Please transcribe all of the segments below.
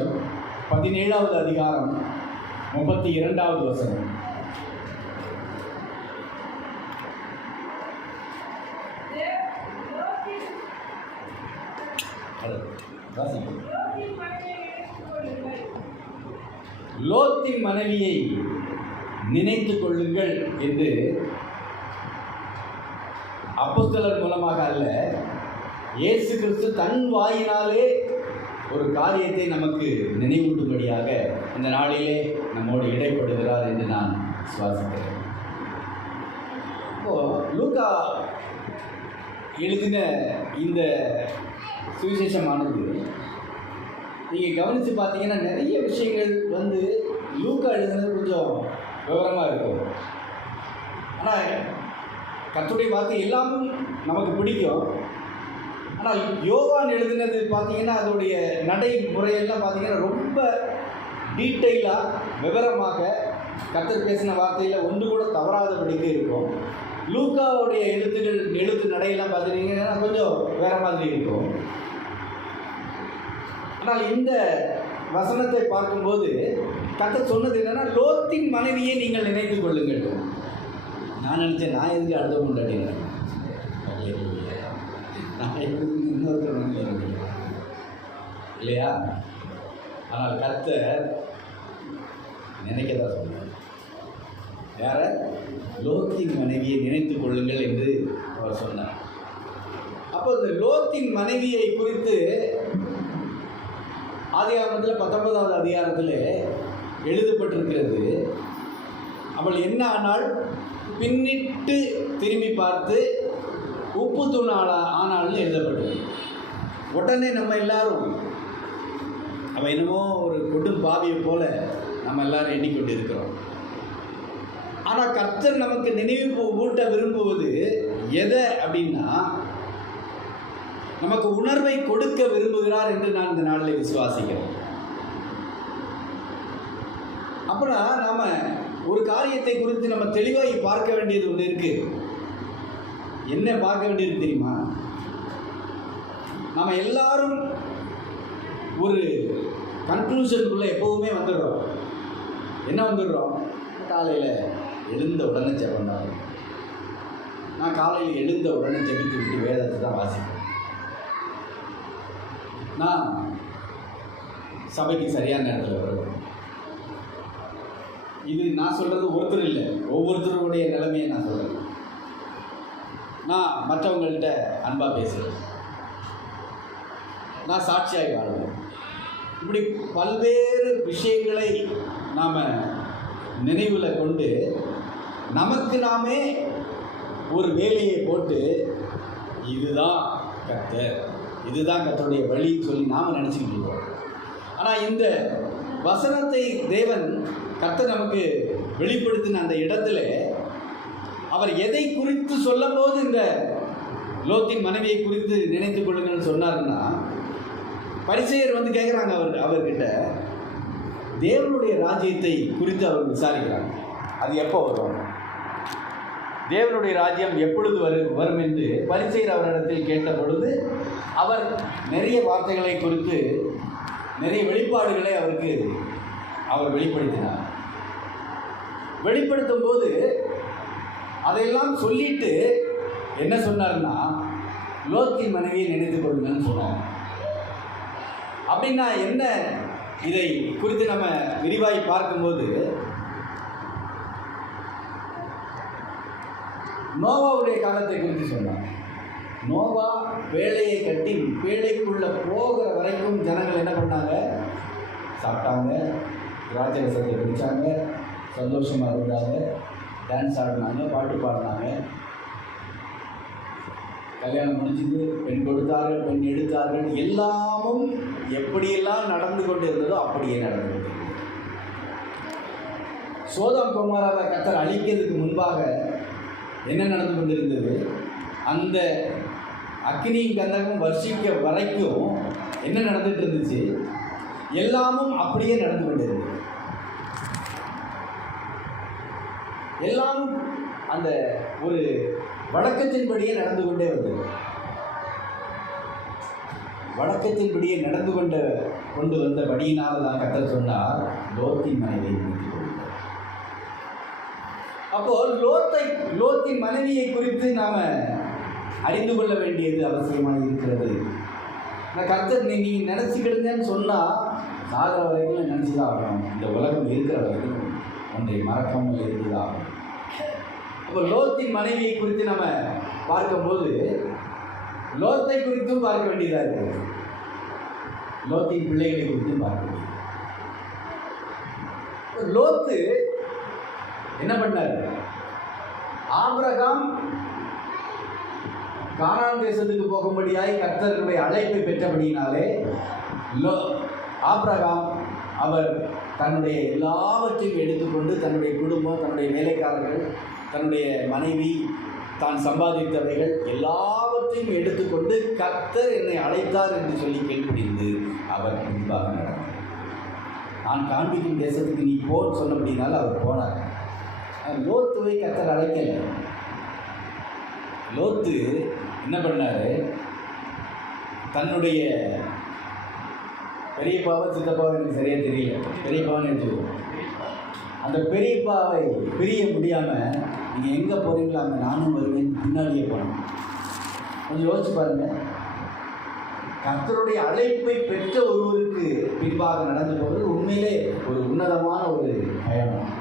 சுவிசேஷம் 17வது அதிகாரம் 32வது வசனம். லோத்தின் மனைவியை நினைத்துக் கொள்ளுங்கள் என்று அப்போஸ்தலர் மூலமாக அல்ல, இயேசு கிறிஸ்து தன் வாயினாலே ஒரு காரியத்தை நமக்கு நினைவூட்டும்படியாக இந்த நாளிலே நம்மோடு இடைப்படுகிறார் என்று நான் விசுவாசிக்கிறேன். இப்போது லூக்கா எழுதின இந்த சுவிசேஷமானது நீங்கள் கவனித்து பார்த்தீங்கன்னா நிறைய விஷயங்கள் லூக்கா எழுதுனது கொஞ்சம் விவரமாக இருக்கும். ஆனால் கர்த்தருடைய வார்த்தை எல்லாமும் நமக்கு பிடிக்கும். ஆனால் யோவான் எழுதினது பார்த்தீங்கன்னா அதோடைய நடைமுறையெல்லாம் பார்த்தீங்கன்னா ரொம்ப டீட்டெயிலாக விவரமாக கர்த்தர் பேசின வார்த்தையில் ஒன்று கூட தவறாதபடிக்கு இருக்கும். லூக்காவுடைய எழுத்து நடையெல்லாம் பார்த்துட்டீங்கன்னா கொஞ்சம் வேறு மாதிரி இருக்கும். ஆனால் இந்த வசனத்தை பார்க்கும்போது கர்த்தர் சொன்னது என்னென்னா, லோத்தின் மனைவியை நீங்கள் நினைத்துக் கொள்ளுங்கள். நான் நினச்சேன், நான் எதுக்கு அடுத்த கொண்டாடினேன், நான் இன்னொருத்தர் இல்லையா? ஆனால் கர்த்தர் நினைக்கதான் சொன்னார். யார? லோத்தின் மனைவியை நினைத்துக் கொள்ளுங்கள் என்று அவர் சொன்னார். அப்போ இந்த லோத்தின் மனைவியை குறித்து ஆதியாகமத்தில் 19வது அதிகாரத்தில் எழுதப்பட்டிருக்கிறது. அவள் என்ன ஆனாள்? பின்னிட்டு திரும்பி பார்த்து உப்பு தூண் ஆனாள்னு எழுதப்பட்டது. உடனே நம்ம எல்லாரும் அவள் என்னமோ ஒரு கொடும் பாவியை போல நம்ம எல்லாரும் எண்ணிக்கொண்டு இருக்கிறோம். ஆனால் கர்த்தர் நமக்கு நினைவு ஊட்ட விரும்புவது எதை அப்படின்னா, நமக்கு உணர்வை கொடுக்க விரும்புகிறார் என்று நான் இந்த நாளில் விசுவாசிக்கிறேன். அப்புறம் நாம் ஒரு காரியத்தை குறித்து நம்ம தெளிவாக பார்க்க வேண்டியது ஒன்று இருக்கு. என்ன பார்க்க வேண்டியது தெரியுமா? நம்ம எல்லாரும் ஒரு கன்க்ளூஷனுக்குள்ளே எப்போவுமே வந்துடுறோம். என்ன வந்துடுறோம்? காலையில் எழுந்த உடனே ஜெபம் தான். நான் காலையில் எழுந்த உடனே ஜெபித்து விட்டு வேதத்தை தான் வாசிப்பேன். நான் சபைக்கு சரியான நேரத்தில் வருவேன். இது நான் சொல்கிறது ஒருத்தர் இல்லை, ஒவ்வொருத்தருடைய நிலைமையை நான் சொல்கிறேன். நான் மற்றவங்கள்ட்ட அன்பாக பேசுகிறேன். நான் சாட்சியாகி வாழ்வேன். இப்படி பல்வேறு விஷயங்களை நாம் நினைவில் கொண்டு நமக்கு நாமே ஒரு வேலையை போட்டு இதுதான் கர்த்தர், இதுதான் கர்த்தருடைய வழின்னு சொல்லி நாம் நினச்சிக்கிட்டு இருக்கோம். ஆனால் இந்த வசனத்தை தேவன் கர்த்தர் நமக்கு வெளிப்படுத்தின அந்த இடத்துல அவர் எதை குறித்து சொல்லும் போது இந்த லோத்தின் மனைவியை குறித்து நினைத்துக் கொள்ளுங்கள்னு சொன்னாருன்னா, பரிசேயர் கேட்குறாங்க அவர்கிட்ட தேவனுடைய ராஜ்யத்தை குறித்து அவர் விசாரிக்கிறாங்க. அது எப்போ வரும், தேவனுடைய ராஜ்யம் எப்பொழுது வரும் என்று பரிசேயர் அவரிடத்தில் கேட்ட பொழுது அவர் நிறைய வார்த்தைகளை குறித்து நிறைய வெளிப்பாடுகளை அவர் வெளிப்படுத்தினார். வெளிப்படுத்தும் போது அதையெல்லாம் சொல்லிட்டு என்ன சொன்னார்னா, லோத்தின் மனைவியை நினைத்துக் கொள்ளுங்கன்னு சொன்னார். அப்படின்னா என்ன? இதை குறித்து நம்ம விரிவாகி பார்க்கும்போது நோவாவுடைய காலத்தை குறித்து சொன்னார். நோவா பேழையை கட்டி பேழைக்குள்ளே போகிற வரைக்கும் ஜனங்கள் என்ன பண்ணாங்க? சாப்பிட்டாங்க, திராட்சை ரசத்தை குடித்தாங்க, சந்தோஷமாக இருந்தாங்க, டான்ஸ் ஆடினாங்க, பாட்டு பாடினாங்க. கல்யாணம் முடிஞ்சது, பெண் கொடுத்தார்கள், பெண் எடுத்தார்கள். எல்லாமும் எப்படியெல்லாம் நடந்து கொண்டு இருந்ததோ அப்படியே நடந்து கொண்டு. சோதோம் கொமோராவை கர்த்தர் அழிக்கிறதுக்கு முன்பாக என்ன நடந்து கொண்டிருந்தது? அந்த அக்னியும் கந்தகமும் வர்ஷிக்க வரைக்கும் என்ன நடந்துட்டு இருந்துச்சு? எல்லாமும் அப்படியே நடந்து கொண்டிருந்தது. எல்லாம் அந்த ஒரு வழக்கத்தின்படியே நடந்து கொண்டே வந்தது. வழக்கத்தின்படியே நடந்து கொண்டு வந்தபடியினால் தான் கர்த்தர் சொன்னார், லோத்தின் மனைவியை நினைத்துக் கொள்ளுங்கள். அப்போ லோத்தின் மனைவியை குறித்து நாம அறிந்து கொள்ள வேண்டியது அவசியமாக இருக்கிறது. கர்த்தர் நீங்கள் நினச்சிக்கிடுங்கன்னு சொன்னால் சாகிற வரைக்கும் நினச்சிதான் ஆகணும். இந்த உலகம் இருக்கிற வரைக்கும் ஒன்றை மறக்காமல் இருக்குதான் ஆகணும். அப்போ லோத்தின் மனைவியை குறித்து நம்ம பார்க்கும்போது லோத்தை குறித்தும் பார்க்க வேண்டியதாக இருக்குது, லோத்தின் பிள்ளைகளை குறித்தும் பார்க்க வேண்டியது. லோத்து என்ன பண்ணார்? ஆபிரகாம் கானான் தேசத்துக்கு போகும்படியாய் கர்த்தருடைய அழைப்பை பெற்றபடியினாலே ஆபிரகாம் அவர் தன்னுடைய எல்லாவற்றையும் எடுத்துக்கொண்டு தன்னுடைய குடும்பம், தன்னுடைய வேலைக்காரர்கள், தன்னுடைய மனைவி, தான் சம்பாதித்தவைகள் எல்லாவற்றையும் எடுத்துக்கொண்டு கர்த்தர் என்னை அழைத்தார் என்று சொல்லி கீழ்ப்படிந்து அவர் முன்பாக நடந்தார். நான் காண்பிக்கும் தேசத்துக்கு நீ போன்னு சொன்னபடினால அவர் போனார். லோத்துவை கர்த்தர் அழைக்கலை. லோத்து என்ன பண்ணார்? தன்னுடைய பெரியப்பாவை, சித்தப்பாவை எனக்கு சரியாக தெரியல, பெரியப்பான்னு எடுத்துக்குவோம். அந்த பெரியப்பாவை பிரிய முடியாமல் நீங்கள் எங்கே போகிறீங்களோ அங்கே நானும் வருவேன் பின்னாடியே போனேன். கொஞ்சம் யோசிச்சு பாருங்கள். கர்த்தருடைய அழைப்பை பெற்ற ஒருவருக்கு பின்பாக நடந்து போவது உண்மையிலே ஒரு உன்னதமான ஒரு பயணம்.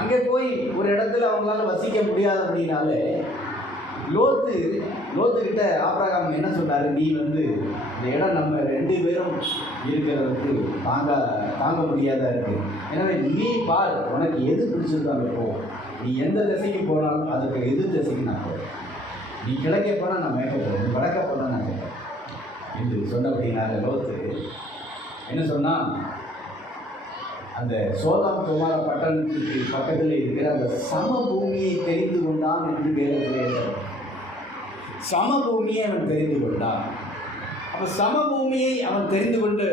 அங்கே போய் ஒரு இடத்துல அவங்களால வசிக்க முடியாது அப்படின்னாலே லோத்துக்கிட்ட ஆபிரகாம் என்ன சொன்னார்? நீ இந்த இடம் நம்ம 2 பேரும் இருக்கிறதுக்கு தாங்க முடியாதா இருக்கு. எனவே நீ பார், உனக்கு எது பிடிச்சிருக்காங்க போ. நீ எந்த திசைக்கு போனாலும் அதுக்கு எதிர் திசைக்கு நான் போகிறேன். நீ கிழக்கே போனால் நான் மேற்க போகிறேன், நீ வடக்க போனால் நான் கேட்பேன் என்று சொன்னபடினால லோத்து என்ன சொன்னால், அந்த சோதாம் குமார பட்டணத்துக்கு பக்கத்தில் இருக்கிற அந்த சமபூமியை தெரிந்து கொண்டான் என்று வேதத்தில் சமபூமியை அவன் தெரிந்து கொண்டான். அப்போ சமபூமியை அவன் தெரிந்து கொண்டு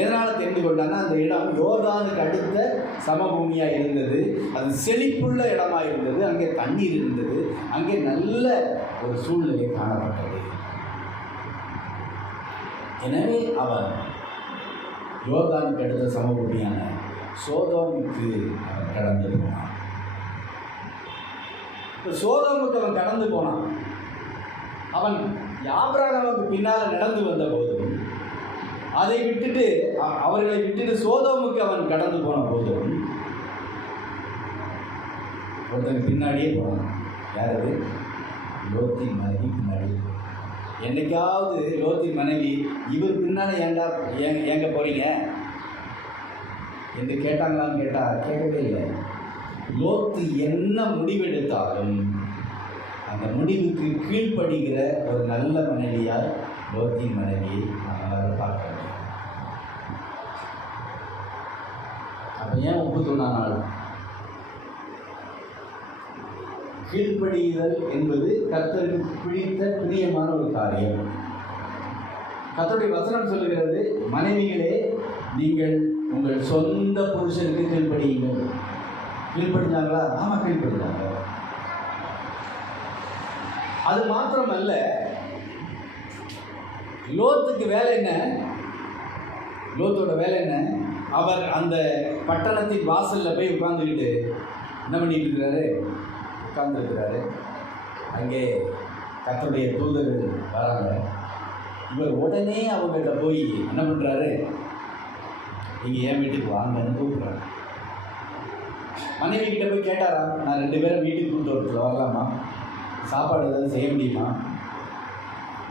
எதனால் தெரிந்து கொண்டான்னா, அந்த இடம் யோர்தானுக்கு அடுத்த சமபூமியாக இருந்தது. அது செழிப்புள்ள இடமாக இருந்தது. அங்கே தண்ணீர் இருந்தது. அங்கே நல்ல ஒரு சூழ்நிலை காணப்பட்டது. எனவே அவன் யோர்தானுக்கு அடுத்த சமபூமியான சோதோமுக்கு அவன் கடந்து போனான். இப்போ சோதோமுக்கு அவன் கடந்து போனான். அவன் ஆபிரகாமுக்கு பின்னால் நடந்து வந்த போதும், அதை விட்டுட்டு அவர்களை விட்டுட்டு சோதோமுக்கு அவன் கடந்து போன போதும் ஒருத்தன் பின்னாடியே போனான். யாரது? லோத்தின் மனைவி பின்னாடி. என்னைக்காவது லோத்தின் மனைவி இவர் பின்னால் ஏங்க போறீங்க என்று கேட்டாங்களான்னு கேட்கவே இல்லை. லோத்து என்ன முடிவெடுத்தாலும் அந்த முடிவுக்கு கீழ்ப்படுகிற ஒரு நல்ல மனைவியார் லோத்தின் மனைவியை நம்மளால் பார்க்க முடியும். அப்போ ஏன் உப்பு சொன்னால் கீழ்ப்படிதல் என்பது கர்த்தருக்கு பிரியமான ஒரு காரியம். கர்த்தருடைய வசனம் சொல்லுகிறது, மனைவிகளே நீங்கள் உங்கள் சொந்த புருஷனுக்கு கீழ்ப்படியுங்கள். கீழ்ப்படிஞ்சாங்களா? ஆமாம், கீழ்ப்படிஞ்சாங்க. அது மாத்திரமல்ல, லோத்துக்கு வேலை என்ன? லோத்தோட வேலை என்ன? அவர் அந்த பட்டணத்தின் வாசலில் போய் உட்கார்ந்துக்கிட்டு என்ன பண்ணிட்டு இருக்கிறாரு? உட்கார்ந்துருக்கிறாரு. அங்கே கர்த்தருடைய தூதர்கள் வராங்க. இவர் உடனே அவங்ககிட்ட போய் என்ன பண்ணுறாரு? நீங்கள் என் வீட்டுக்கு வாங்கன்னு கூப்பிட்றாரு. மனைவி கிட்ட போய் கேட்டாரா, நான் 2 பேரை வீட்டுக்கு கூப்பிட்டு வரலாமா, சாப்பாடு ஏதாவது செய்ய முடியுமா?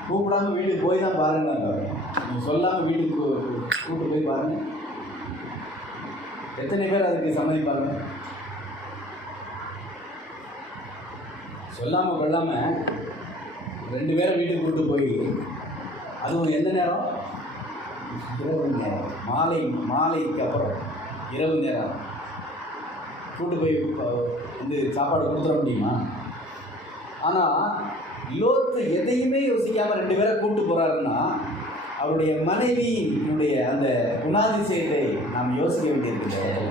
கூப்பிடாம வீட்டுக்கு போய் தான் பாருங்க. நீங்கள் சொல்லாமல் வீட்டுக்கு கூப்பிட்டு போய் பாருங்கள். எத்தனை பேர் அதுக்கு சம்மதிப்பாங்க? சொல்லாமல் கொள்ளாமல் 2 பேரை வீட்டுக்கு கூப்பிட்டு போய், அதுவும் எந்த நேரம்? இரவு நேரம், மாலைக்கு அப்புறம் இரவு நேரம் கூப்பிட்டு போய் சாப்பாடு கொடுத்துட முடியுமா? ஆனால் லோத்து எதையுமே யோசிக்காமல் 2 பேரை கூப்பிட்டு போகிறாருன்னா அவருடைய மனைவியினுடைய அந்த குணாதிசயத்தை நாம் யோசிக்க வேண்டியிருக்கிறது.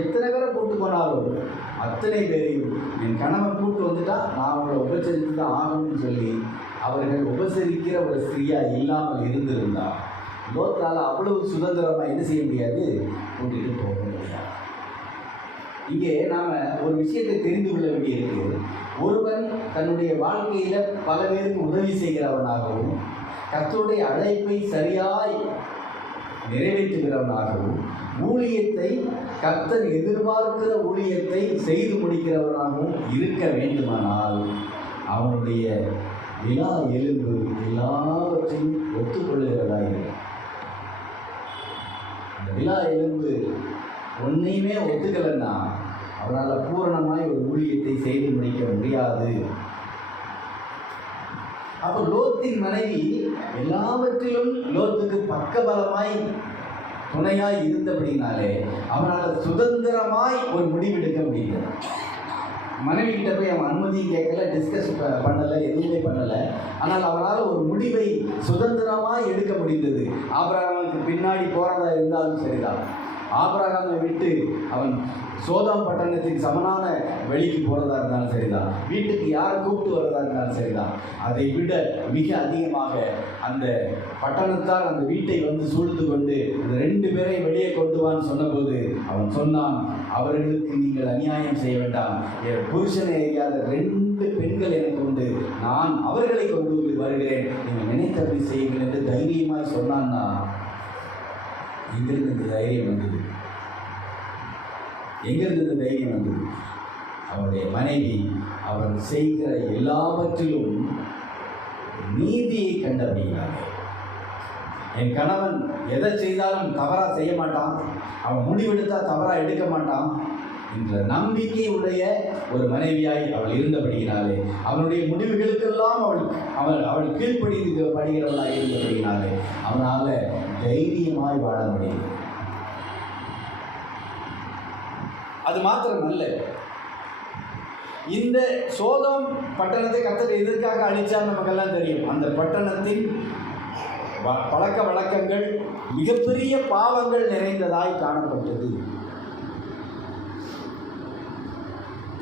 எத்தனை பேரை கூப்பிட்டு போனாலும் அத்தனை பேரையும் என் கணவன் கூப்பிட்டு வந்துட்டா நான் அவங்கள உபச்சரித்து தான் ஆகணும்னு சொல்லி அவர்கள் உபசரிக்கிற ஒரு ஸ்திரீயா இல்லாமல் இருந்திருந்தால் லோத்தால் அவ்வளவு சுதந்திரமாக என்ன செய்ய முடியாது, கூட்டிகிட்டு போக முடியாது. இங்கே நாம் ஒரு விஷயத்தை தெரிந்து கொள்ள வேண்டியிருக்கு. ஒருவன் தன்னுடைய வாழ்க்கையில் பல பேருக்கு உதவி செய்கிறவனாகவும் கர்த்தருடைய அழைப்பை சரியாய் நிறைவேற்றுகிறவனாகவும் ஊழியத்தை கர்த்தர் எதிர்பார்க்கிற ஊழியத்தை செய்து முடிக்கிறவனாகவும் இருக்க வேண்டுமானால் அவனுடைய விலா எலும்பு எல்லாவற்றையும் ஒத்துக்கொள்ளுகிறதா இருக்கும். அந்த விலா எலும்பு ஒன்றையுமே ஒத்துக்கலைன்னா அவரால் பூரணமாய் ஒரு ஊழியத்தை செய்து முடிக்க முடியாது. அப்போ லோத்தின் மனைவி எல்லாவற்றிலும் லோத்துக்கு பக்கபலமாய் துணையாய் இருந்தபடினாலே அவனால் சுதந்திரமாய் ஒரு முடிவெடுக்க முடியல. மனைவி கிட்ட போய் அவன் அனுமதியும் கேட்கல, டிஸ்கஸ் பண்ணலை, எதுவுமே பண்ணலை. ஆனால் அவனால் ஒரு முடிவை சுதந்திரமாக எடுக்க முடிந்தது. ஆபிரகாமுக்கு பின்னாடி போகிறதா இருந்தாலும் சரிதான், ஆபிரகாமை விட்டு அவன் சோதோம் பட்டணத்தின் சமனான வெளிக்கு போகிறதா இருந்தாலும் சரிதான், வீட்டுக்கு யாரை கூப்பிட்டு வர்றதா இருந்தாலும் சரிதான், அதை விட மிக அதிகமாக அந்த பட்டணத்தால் அந்த வீட்டை வந்து சூழ்ந்து கொண்டு இந்த 2 பேரையும் வெளியே கொண்டு வான்னு சொன்னபோது அவன் சொன்னான், அவர்களுக்கு நீங்கள் அநியாயம் செய்ய வேண்டாம், என் புருஷனை அறியாத 2 பெண்கள் எனக்கு உண்டு, நான் அவர்களை கொண்டு வருகிறேன், நீங்கள் நினைத்தபடி செய்யுங்கள் என்று தைரியமாய் சொன்னான்னா எங்கிருந்து இந்த தைரியம் வந்தது? எங்கிருந்து இந்த தைரியம் வந்தது? அவருடைய மனைவி அவர் செய்கிற எல்லாவற்றிலும் நீதியை கண்டபடியாக. என் கணவன் எதை செய்தாலும் தவறாக செய்ய மாட்டான், அவன் முடிவெடுத்தால் தவறாக எடுக்க மாட்டான் என்ற நம்பிக்கை உடைய ஒரு மனைவியாய் அவள் இருந்தபடியினாலே, அவனுடைய முடிவுகளுக்கெல்லாம் அவள் கீழ்ப்படுகிறவளாக இருந்தபடியினாலே அவனால் தைரியமாய் வாழ முடியும். அது மாத்திரமல்ல, இந்த சோதோம் பட்டணத்தை கர்த்தர் எதற்காக அழிச்சார் நமக்கெல்லாம் தெரியும். அந்த பட்டணத்தின் பழக்க வழக்கங்கள் மிகப்பெரிய பாவங்கள் நிறைந்ததாய் காணப்பட்டது.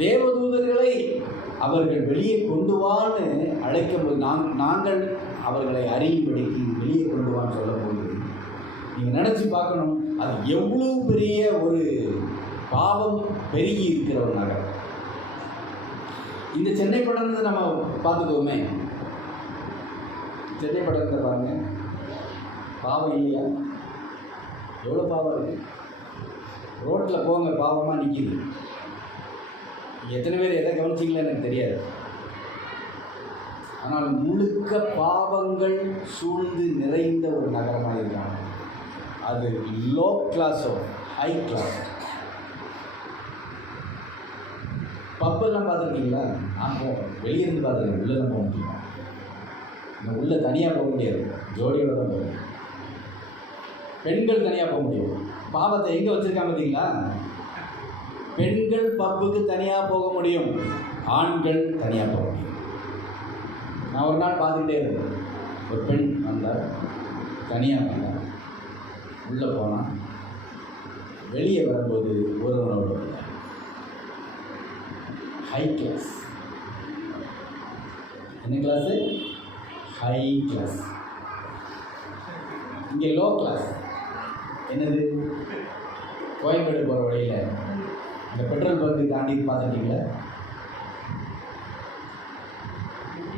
தேவதூதர்களை அவர்கள் வெளியே கொண்டு வான்னு அழைக்கும்போது, நாங்கள் அவர்களை அறியும்படிக்கு வெளியே கொண்டு வான்னு சொல்லும்போது நீங்கள் நினச்சி பார்க்கணும், அது எவ்வளவு பெரிய ஒரு பாவம் பெருகி இருக்கிற ஒரு நகரம். இந்த சென்னை பட்டணத்தை நம்ம பார்த்துக்கோமே, சென்னை பட்டணத்தை பாருங்க, பாவம் இல்லையா? எவ்வளோ பாவம் இருக்குது. ரோட்டில் போங்க, பாவமாக நிற்கிது. எத்தனை பேர் எதை கவனிச்சிங்களா எனக்கு தெரியாது. ஆனால் முழுக்க பாவங்கள் சூழ்ந்து நிறைந்த ஒரு நகரமாக இருக்காங்க. அது லோ கிளாஸோ ஹை கிளாஸ். பப்பெல்லாம் பார்த்துருக்கீங்களா? நான் போவேன், வெளியிருந்து பார்த்துருக்கேன், உள்ளே தான் போக முடியும். இந்த உள்ளே தனியாக போக முடியாது, ஜோடியோடு தான் போகும். பெண்கள் தனியாக போக முடியும். பாவத்தை எங்கே வச்சுருக்காங்க பார்த்தீங்களா? பெண்கள் பப்புக்கு தனியாக போக முடியும், ஆண்கள் தனியாக போக முடியும். நான் ஒரு நாள் பார்த்துக்கிட்டே இருந்தேன், ஒரு பெண் வந்தார், தனியாக வந்தார், உள்ளே போனால் வெளியே வரும்போது ஒருவனோடு வந்தார். High class. என்ன கிளாஸு? High class. இங்கே லோ கிளாஸ். என்னது? கோயம்பேடு போகிற வழியில் இந்த பெட்ரோல் பங்கு தாண்டி பார்த்துட்டீங்களா?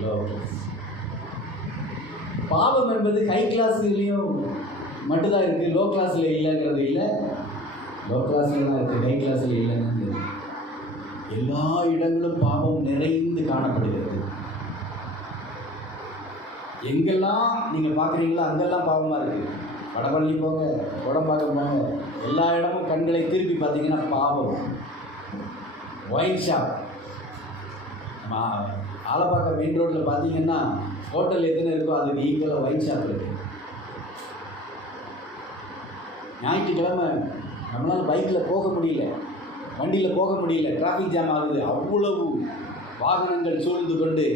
Low class. பாவம் என்பது ஹை கிளாஸ்லேயும் மட்டும்தான் இருக்குது, லோ கிளாஸில் இல்லைங்கிறது இல்லை. லோ கிளாஸில் தான் இருக்குது, ஹை கிளாஸில் இல்லைன்னு. எல்லா இடங்களும் பாவம் நிறைந்து காணப்படுகிறது. எங்கெல்லாம் நீங்கள் பார்க்குறீங்களோ அங்கெல்லாம் பாவமாக இருக்குது. வடபழனி போங்க, உடம்பாக்கம் போங்க, எல்லா இடமும் கண்களை திருப்பி பார்த்தீங்கன்னா பாவம். ஒயின் ஷாப், ஆலப்பாக்கம் மெயின் ரோட்டில் பார்த்தீங்கன்னா ஹோட்டல் எத்தனை இருக்கோ அதுக்கு ஈக்குவலாக ஒயின் ஷாப் இருக்குது. ஞாயிற்றுக்கிழமை நம்மளால் பைக்கில் போக முடியல, வண்டியில் போக முடியல, டிராஃபிக் ஜாம் ஆகுது. அவ்வளவு வாகனங்கள் சூழ்ந்து கொண்டு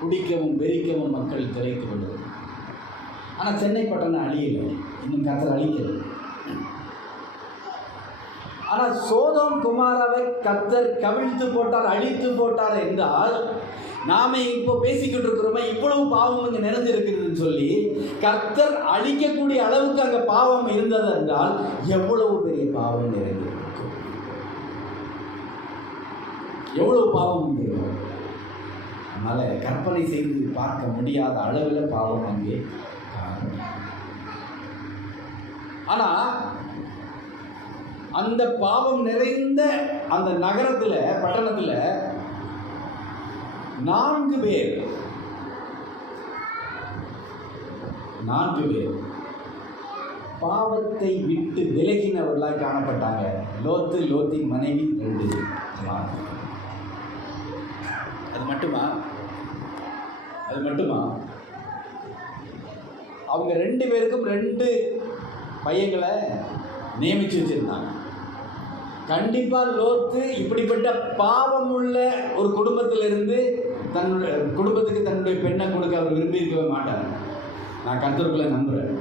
குடிக்கவும் வெறிக்கவும் மக்கள் திரைத்து கொண்டு. ஆனால் சென்னை பட்டணம் அழியலை, இன்னும் கர்த்தர் அழிக்கிறது. ஆனால் சோதோம் குமாராவை கர்த்தர் கவிழ்த்து போட்டார், அழித்து போட்டார் என்றால், நாம இப்போ பேசிக்கிட்டு இருக்கிறோமே இவ்வளவு பாவம் இங்கே நிறைந்திருக்குதுன்னு சொல்லி கர்த்தர் அழிக்கக்கூடிய அளவுக்கு அங்கே பாவம் இருந்தது என்றால் எவ்வளவு பெரிய பாவம் நிறைந்திருக்கும், எவ்வளவு பாவம் இருக்கும். அதனால கற்பனை செய்து பார்க்க முடியாத அளவில் பாவம் அங்கே காணப்படும். ஆனா அந்த பாவம் நிறைந்த அந்த நகரத்தில், பட்டணத்தில் 4 பேர் பாவத்தை விட்டு விலகினவர்களாக காணப்பட்டாங்க. லோத்தின் மனைவி 2. அது மட்டுமா அவங்க 2 பேருக்கும் 2 பையங்களை நியமிச்சு வச்சிருந்தாங்க. கண்டிப்பாக லோத்து இப்படிப்பட்ட பாவம் உள்ள ஒரு குடும்பத்திலிருந்து தன்னுடைய குடும்பத்துக்கு தன்னுடைய பெண்ணை கொடுக்க அவர் விரும்பி இருக்கவே மாட்டார். நான் கர்த்தருக்குள்ளே நம்புகிறேன்.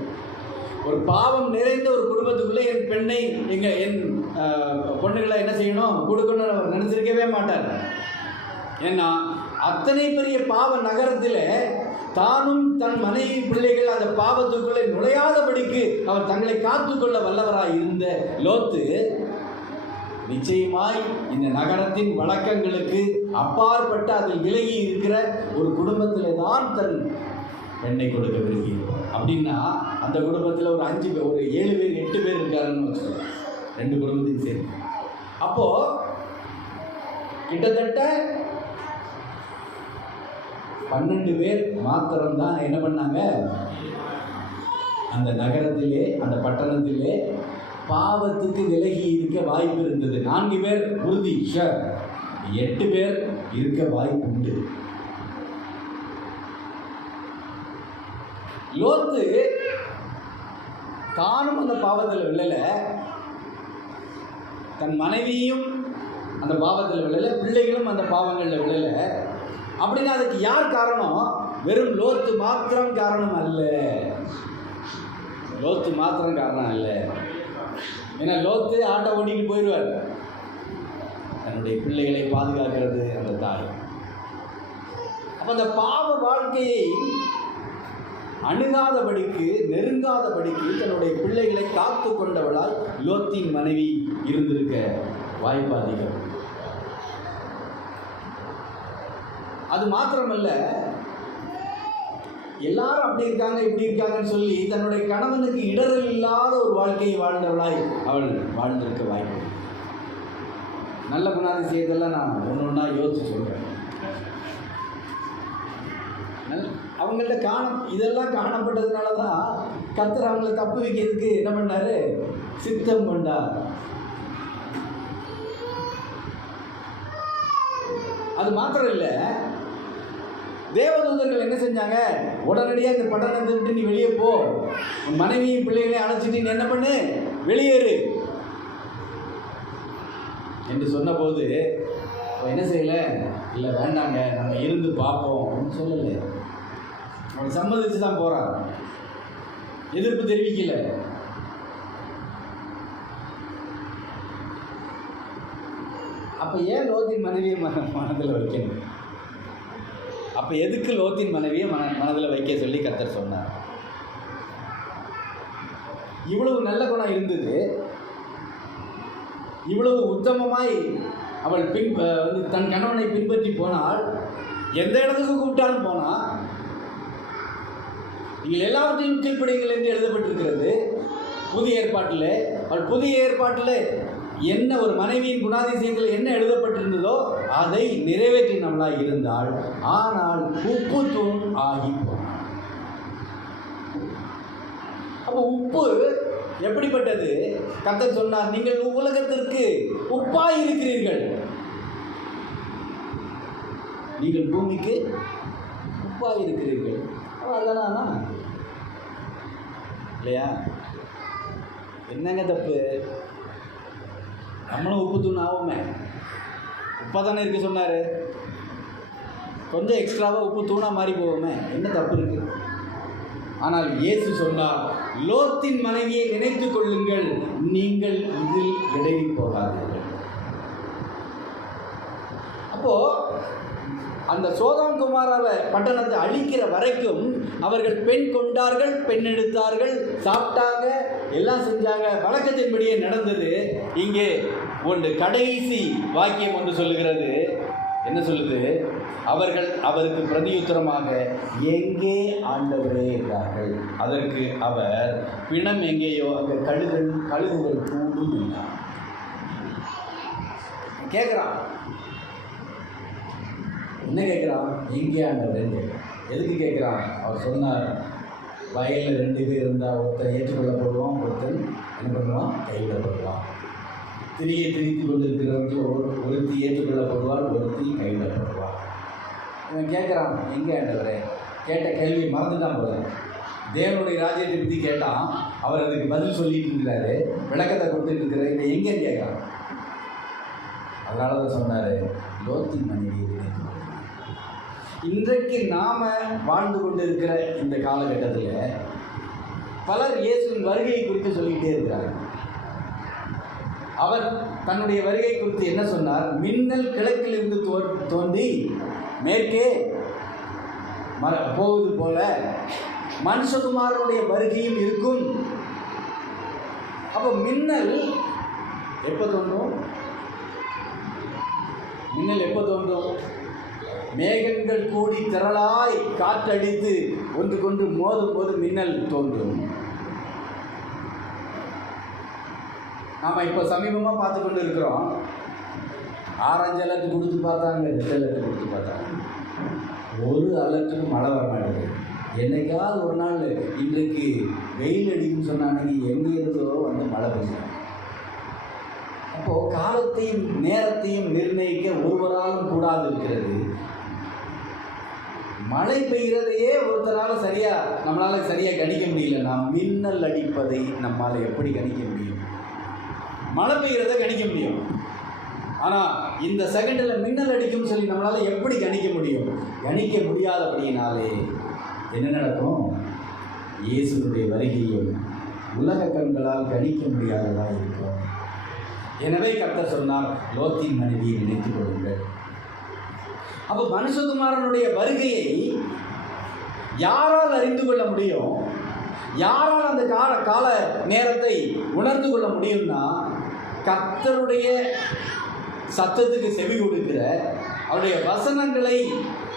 ஒரு பாவம் நிறைந்த ஒரு குடும்பத்துக்குள்ளே என் பெண்ணை என் பொண்ணுகளை என்ன செய்யணும், கொடுக்கணும்னு அவர் நினச்சிருக்கவே மாட்டார். ஏன்னா அத்தனை பெரிய பாவ நகரத்தில் தானும் தன் மனைவி பிள்ளைகள் அந்த பாவத்துக்குள்ளே நுழையாதபடிக்கு அவர் தங்களை காத்துக்கொள்ள வல்லவராய் இருந்த லோத்து நிச்சயமாய் இந்த நகரத்தின் வழக்கங்களுக்கு அப்பாற்பட்ட அதில் விலகி இருக்கிற ஒரு குடும்பத்தில் தான் தன் பெண்ணை கொடுக்க விரும்புகிறார். அப்படின்னா அந்த குடும்பத்தில் ஒரு 5 பேர், ஒரு 7 பேர் 8 பேர் இருக்காருன்னு வச்சுக்கோங்க, 2 குடும்பத்தையும் சேர்த்து. அப்போது கிட்டத்தட்ட 12 பேர் மாத்திரம்தான் என்ன பண்ணாங்க, அந்த நகரத்திலே அந்த பட்டணத்திலே பாவத்துக்கு விலகி இருக்க வாய்ப்பு இருந்தது. 4 பேர் உறுதி, 8 பேர் இருக்க வாய்ப்பு உண்டு. லோத்து தானும் அந்த பாவத்தில் விழல, தன் மனைவியும் அந்த பாவத்தில் விழல, பிள்ளைகளும் அந்த பாவங்களில் விழல. அப்படின்னா அதுக்கு யார் காரணம்? வெறும் லோத்து மாத்திரம் காரணம் அல்ல. ஏன்னா லோத்து ஆட்டை ஓட்டிட்டு போயிடுவார். தன்னுடைய பிள்ளைகளை பாதுகாக்கிறது அந்த தாய். அப்போ அந்த பாவ வாழ்க்கையை அணுகாதபடிக்கு, நெருங்காதபடிக்கு தன்னுடைய பிள்ளைகளை காத்து கொண்டவளால் லோத்தின் மனைவி இருந்திருக்க வாய்ப்பு அதிகம். அது மாத்திரமல்ல, எல்லாரும் அப்படி இருக்காங்க இப்படி இருக்காங்கன்னு சொல்லி தன்னுடைய கணவனுக்கு இடரல் இல்லாத ஒரு வாழ்க்கையை வாழ்ந்தவளாய் அவள் வாழ்ந்திருக்க வாய்ப்பு. நல்ல குணாதிசயத்தெல்லாம் நான் ஒன்றா யோசிச்சு சொல்கிறேன். அவங்கள்ட்ட இதெல்லாம் காணப்பட்டதுனால தான் கர்த்தர் அவங்களை தப்பு வைக்கிறதுக்கு என்ன பண்ணாரு, சித்தம் கொண்டார். அது மாத்திரம் இல்லை, தேவதூதர்கள் என்ன செஞ்சாங்க, உடனடியாக இந்த பட்டணத்தை விட்டு நீ வெளியே போ, உன் மனைவியும் பிள்ளைகளையும் அழைச்சிட்டு நீ என்ன பண்ணு, வெளியேறு என்று சொன்னபோது என்ன செய்யலை, இல்லை வேண்டாங்க நம்ம இருந்து பார்ப்போம் அப்படின்னு சொல்லலை. அவன் சம்மதிச்சு தான் போகிறான், எதிர்ப்பு தெரிவிக்கலை. அப்போ ஏன் லோத்தின் மனைவியை மனதில் வைக்கணும்? அப்போ எதுக்கு லோத்தின் மனைவியை மனதில் வைக்க சொல்லி கர்த்தர் சொன்னார்? இவ்வளவு நல்ல குணம் இருந்தது, இவ்வளவு உத்தமமாய் அவள் தன் கணவனை பின்பற்றி போனால், எந்த இடத்துக்கு கூப்பிட்டாலும் போனால், நீங்கள் எல்லாவற்றையும் கீழ்ப்படியுங்கள் என்று எழுதப்பட்டிருக்கிறது புதிய ஏற்பாட்டில். அவள் புதிய ஏற்பாட்டில் என்ன ஒரு மனைவியின் குணாதிசயத்தில் என்ன எழுதப்பட்டிருந்ததோ அதை நிறைவேற்றினவளாய் இருந்தாள். ஆனால் உப்பு தூண் ஆகி போனாள். அப்போ உப்பு எப்படிப்பட்டது? கர்த்தர் சொன்னார், நீங்கள் உலகத்திற்கு உப்பாய் இருக்கிறீர்கள், நீங்கள் பூமிக்கு உப்பாய் இருக்கிறீர்கள். அதானா இல்லையா? என்னங்க தப்பு? நம்மளும் உப்பு தூண் ஆகுமே. உப்பாக தானே இருக்க சொன்னார், கொஞ்சம் எக்ஸ்ட்ராவாக உப்பு தூணாக மாறி போவோமே, என்ன தப்பு இருக்குது? ஆனால் இயேசு சொன்னார், லோத்தின் மனைவியை நினைத்துக் கொள்ளுங்கள், நீங்கள் இதில் இடையே போகாதீர்கள். அப்போ அந்த சோதோம் குமாராவை பட்டணத்தை அழிக்கிற வரைக்கும் அவர்கள் பெண் கொண்டார்கள், பெண் எடுத்தார்கள், சாப்பிட்டாங்க, எல்லாம் செஞ்சாங்க, வழக்கத்தின்படியே நடந்தது. இங்கே ஒன்று கடைசி வாக்கியம் ஒன்று சொல்லுகிறது. என்ன சொல்லுது? அவர்கள் அவருக்கு பிரதியுத்தரமாக, எங்கே ஆண்டவரே என்றார்கள். அதற்கு அவர், பிணம் எங்கேயோ அங்கே கழுகுகள் கூடும் என்றார். கேட்குறான், என்ன கேட்குறான்? எங்கே ஆண்டவரே கேட்குறான். எதுக்கு கேட்குறான்? அவர் சொன்னார், வயலில் 2 பேர் இருந்தால் ஒருத்தர் ஏற்றுக்கொள்ளப்படுவான், ஒருத்தர் என்ன பண்ணுவான்? கைவிடப்படுவான். திரியை திரித்து கொண்டிருக்கிறவர்கள் ஒருத்தி ஏற்றுக்கொள்ளப்படுவாள், ஒருத்தி கைவிடப்படுவாள். இவன் கேட்குறான், எங்கே ஆண்டவரே? கேட்ட கேள்வி மறந்துட்டான் போல. தேவனுடைய ராஜ்யத்தை பற்றி கேட்டான், அவர் அதுக்கு பதில் சொல்லிட்டு இருக்கிறாரு, விளக்கத்தை கொடுத்துட்டு இருக்கிறார். இவன் எங்கேன்னு கேட்குறான். அதனால தான் சொன்னார், லோத்தின் மனைவி. இன்றைக்கு நாம் வாழ்ந்து கொண்டு இருக்கிற இந்த காலகட்டத்தில் பலர் இயேசுவின் வருகையை குறித்து சொல்லிக்கிட்டே இருக்கிறார். அவர் தன்னுடைய வருகை குறித்து என்ன சொன்னார்? மின்னல் கிழக்கிலிருந்து தோன்றி மேற்கே போவது போல மனுஷகுமாரனுடைய வருகையும் இருக்கும். அப்போ மின்னல் எப்போ தோன்றும்? மின்னல் எப்போ தோன்றும்? மேகங்கள் கூடி திரளாய் காற்றடித்து ஒன்றுக்கொன்று மோதும் போது மின்னல் தோன்றும். நாம் இப்போ சமீபமாக பார்த்து கொண்டு இருக்கிறோம். ஆரஞ்சு அலர்ட் கொடுத்து பார்த்தாங்க, ரெட் அலர்ட் கொடுத்து பார்த்தாங்க. ஒரு அலர்ட்டுக்கு மழை வர மாட்டேங்குது. என்னைக்காவது ஒரு நாள் இன்றைக்கு வெயில் அடிக்குன்னு சொன்னாங்க, எங்கே இருந்தோ வந்து மழை பெய்யும். அப்போது காலத்தையும் நேரத்தையும் நிர்ணயிக்க ஒருவராலும் கூடாது இருக்கிறது. மழை பெய்கிறதையே ஒருத்தரால் நம்மளால் சரியாக கணிக்க முடியலன்னா மின்னல் அடிப்பதை நம்மளால் எப்படி கணிக்க முடியும்? மழை பெய்கிறத கணிக்க முடியும், ஆனால் இந்த செகண்டில் மின்னல் அடிக்கும்னு சொல்லி நம்மளால் எப்படி கணிக்க முடியும்? கணிக்க முடியாதபடியினாலே என்ன நடக்கும்? இயேசுனுடைய வருகையும் உலக கண்களால் கணிக்க முடியாததாக இருக்கும். எனவே கர்த்தர் சொன்னார், லோத்தின் மனைவியை நினைத்துக் கொள்ளுங்கள். அப்போ மனுஷகுமாரனுடைய வருகையை யாரால் அறிந்து கொள்ள முடியும்? யாரால் அந்த கால நேரத்தை உணர்ந்து கொள்ள முடியும்னா, கர்த்தருடைய சத்தத்துக்கு செவி கொடுக்கிற, அவருடைய வசனங்களை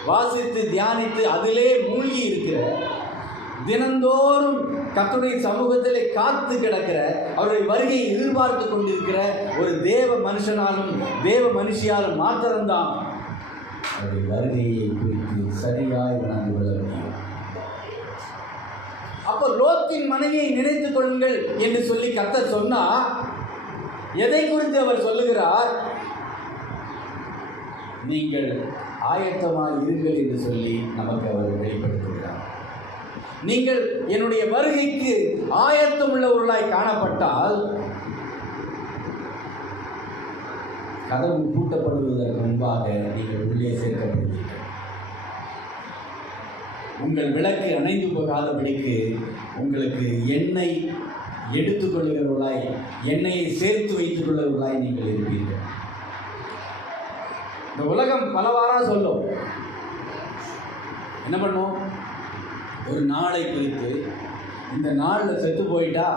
வாசித்து தியானித்து அதிலே மூழ்கி இருக்கிற, தினந்தோறும் கர்த்தருடைய சமூகத்திலே காத்து கிடக்கிற, அவருடைய வருகையை எதிர்பார்த்து கொண்டிருக்கிற ஒரு தேவ மனுஷனாலும் தேவ மனுஷியாலும் மாத்திரம்தான் அவருடைய வருகையை குறித்து சரியாய் உணர்ந்து கொள்ள முடியும். அப்போ லோத்தின் மனைவியை நினைத்துக் கொள்ளுங்கள் என்று சொல்லி கர்த்தர் சொன்னார். எதை குறித்து அவர் சொல்லுகிறார்? நீங்கள் ஆயத்தமாக இருங்கள் என்று சொல்லி நமக்கு அவர் வெளிப்படுத்துகிறார். நீங்கள் என்னுடைய வருகைக்கு ஆயத்தம் உள்ளவர்களாய் காணப்பட்டால், கதவு பூட்டப்படுவதற்கு முன்பாக நீங்கள் உள்ளே சேர்க்கப்படுவீர்கள். உங்கள் விளக்கு அணைந்து போகாதபடிக்கு உங்களுக்கு எண்ணெய் எடுத்துக்கொள்ளுகிறவர்களாய், எண்ணெயை சேர்த்து வைத்துக் கொள்ளுகிறவர்களாய் நீங்கள் இருப்பீர்கள். இந்த உலகம் பலவாறாக சொல்லும். என்ன பண்ணும்? ஒரு நாளை குறித்து, இந்த நாளில் செத்து போயிட்டா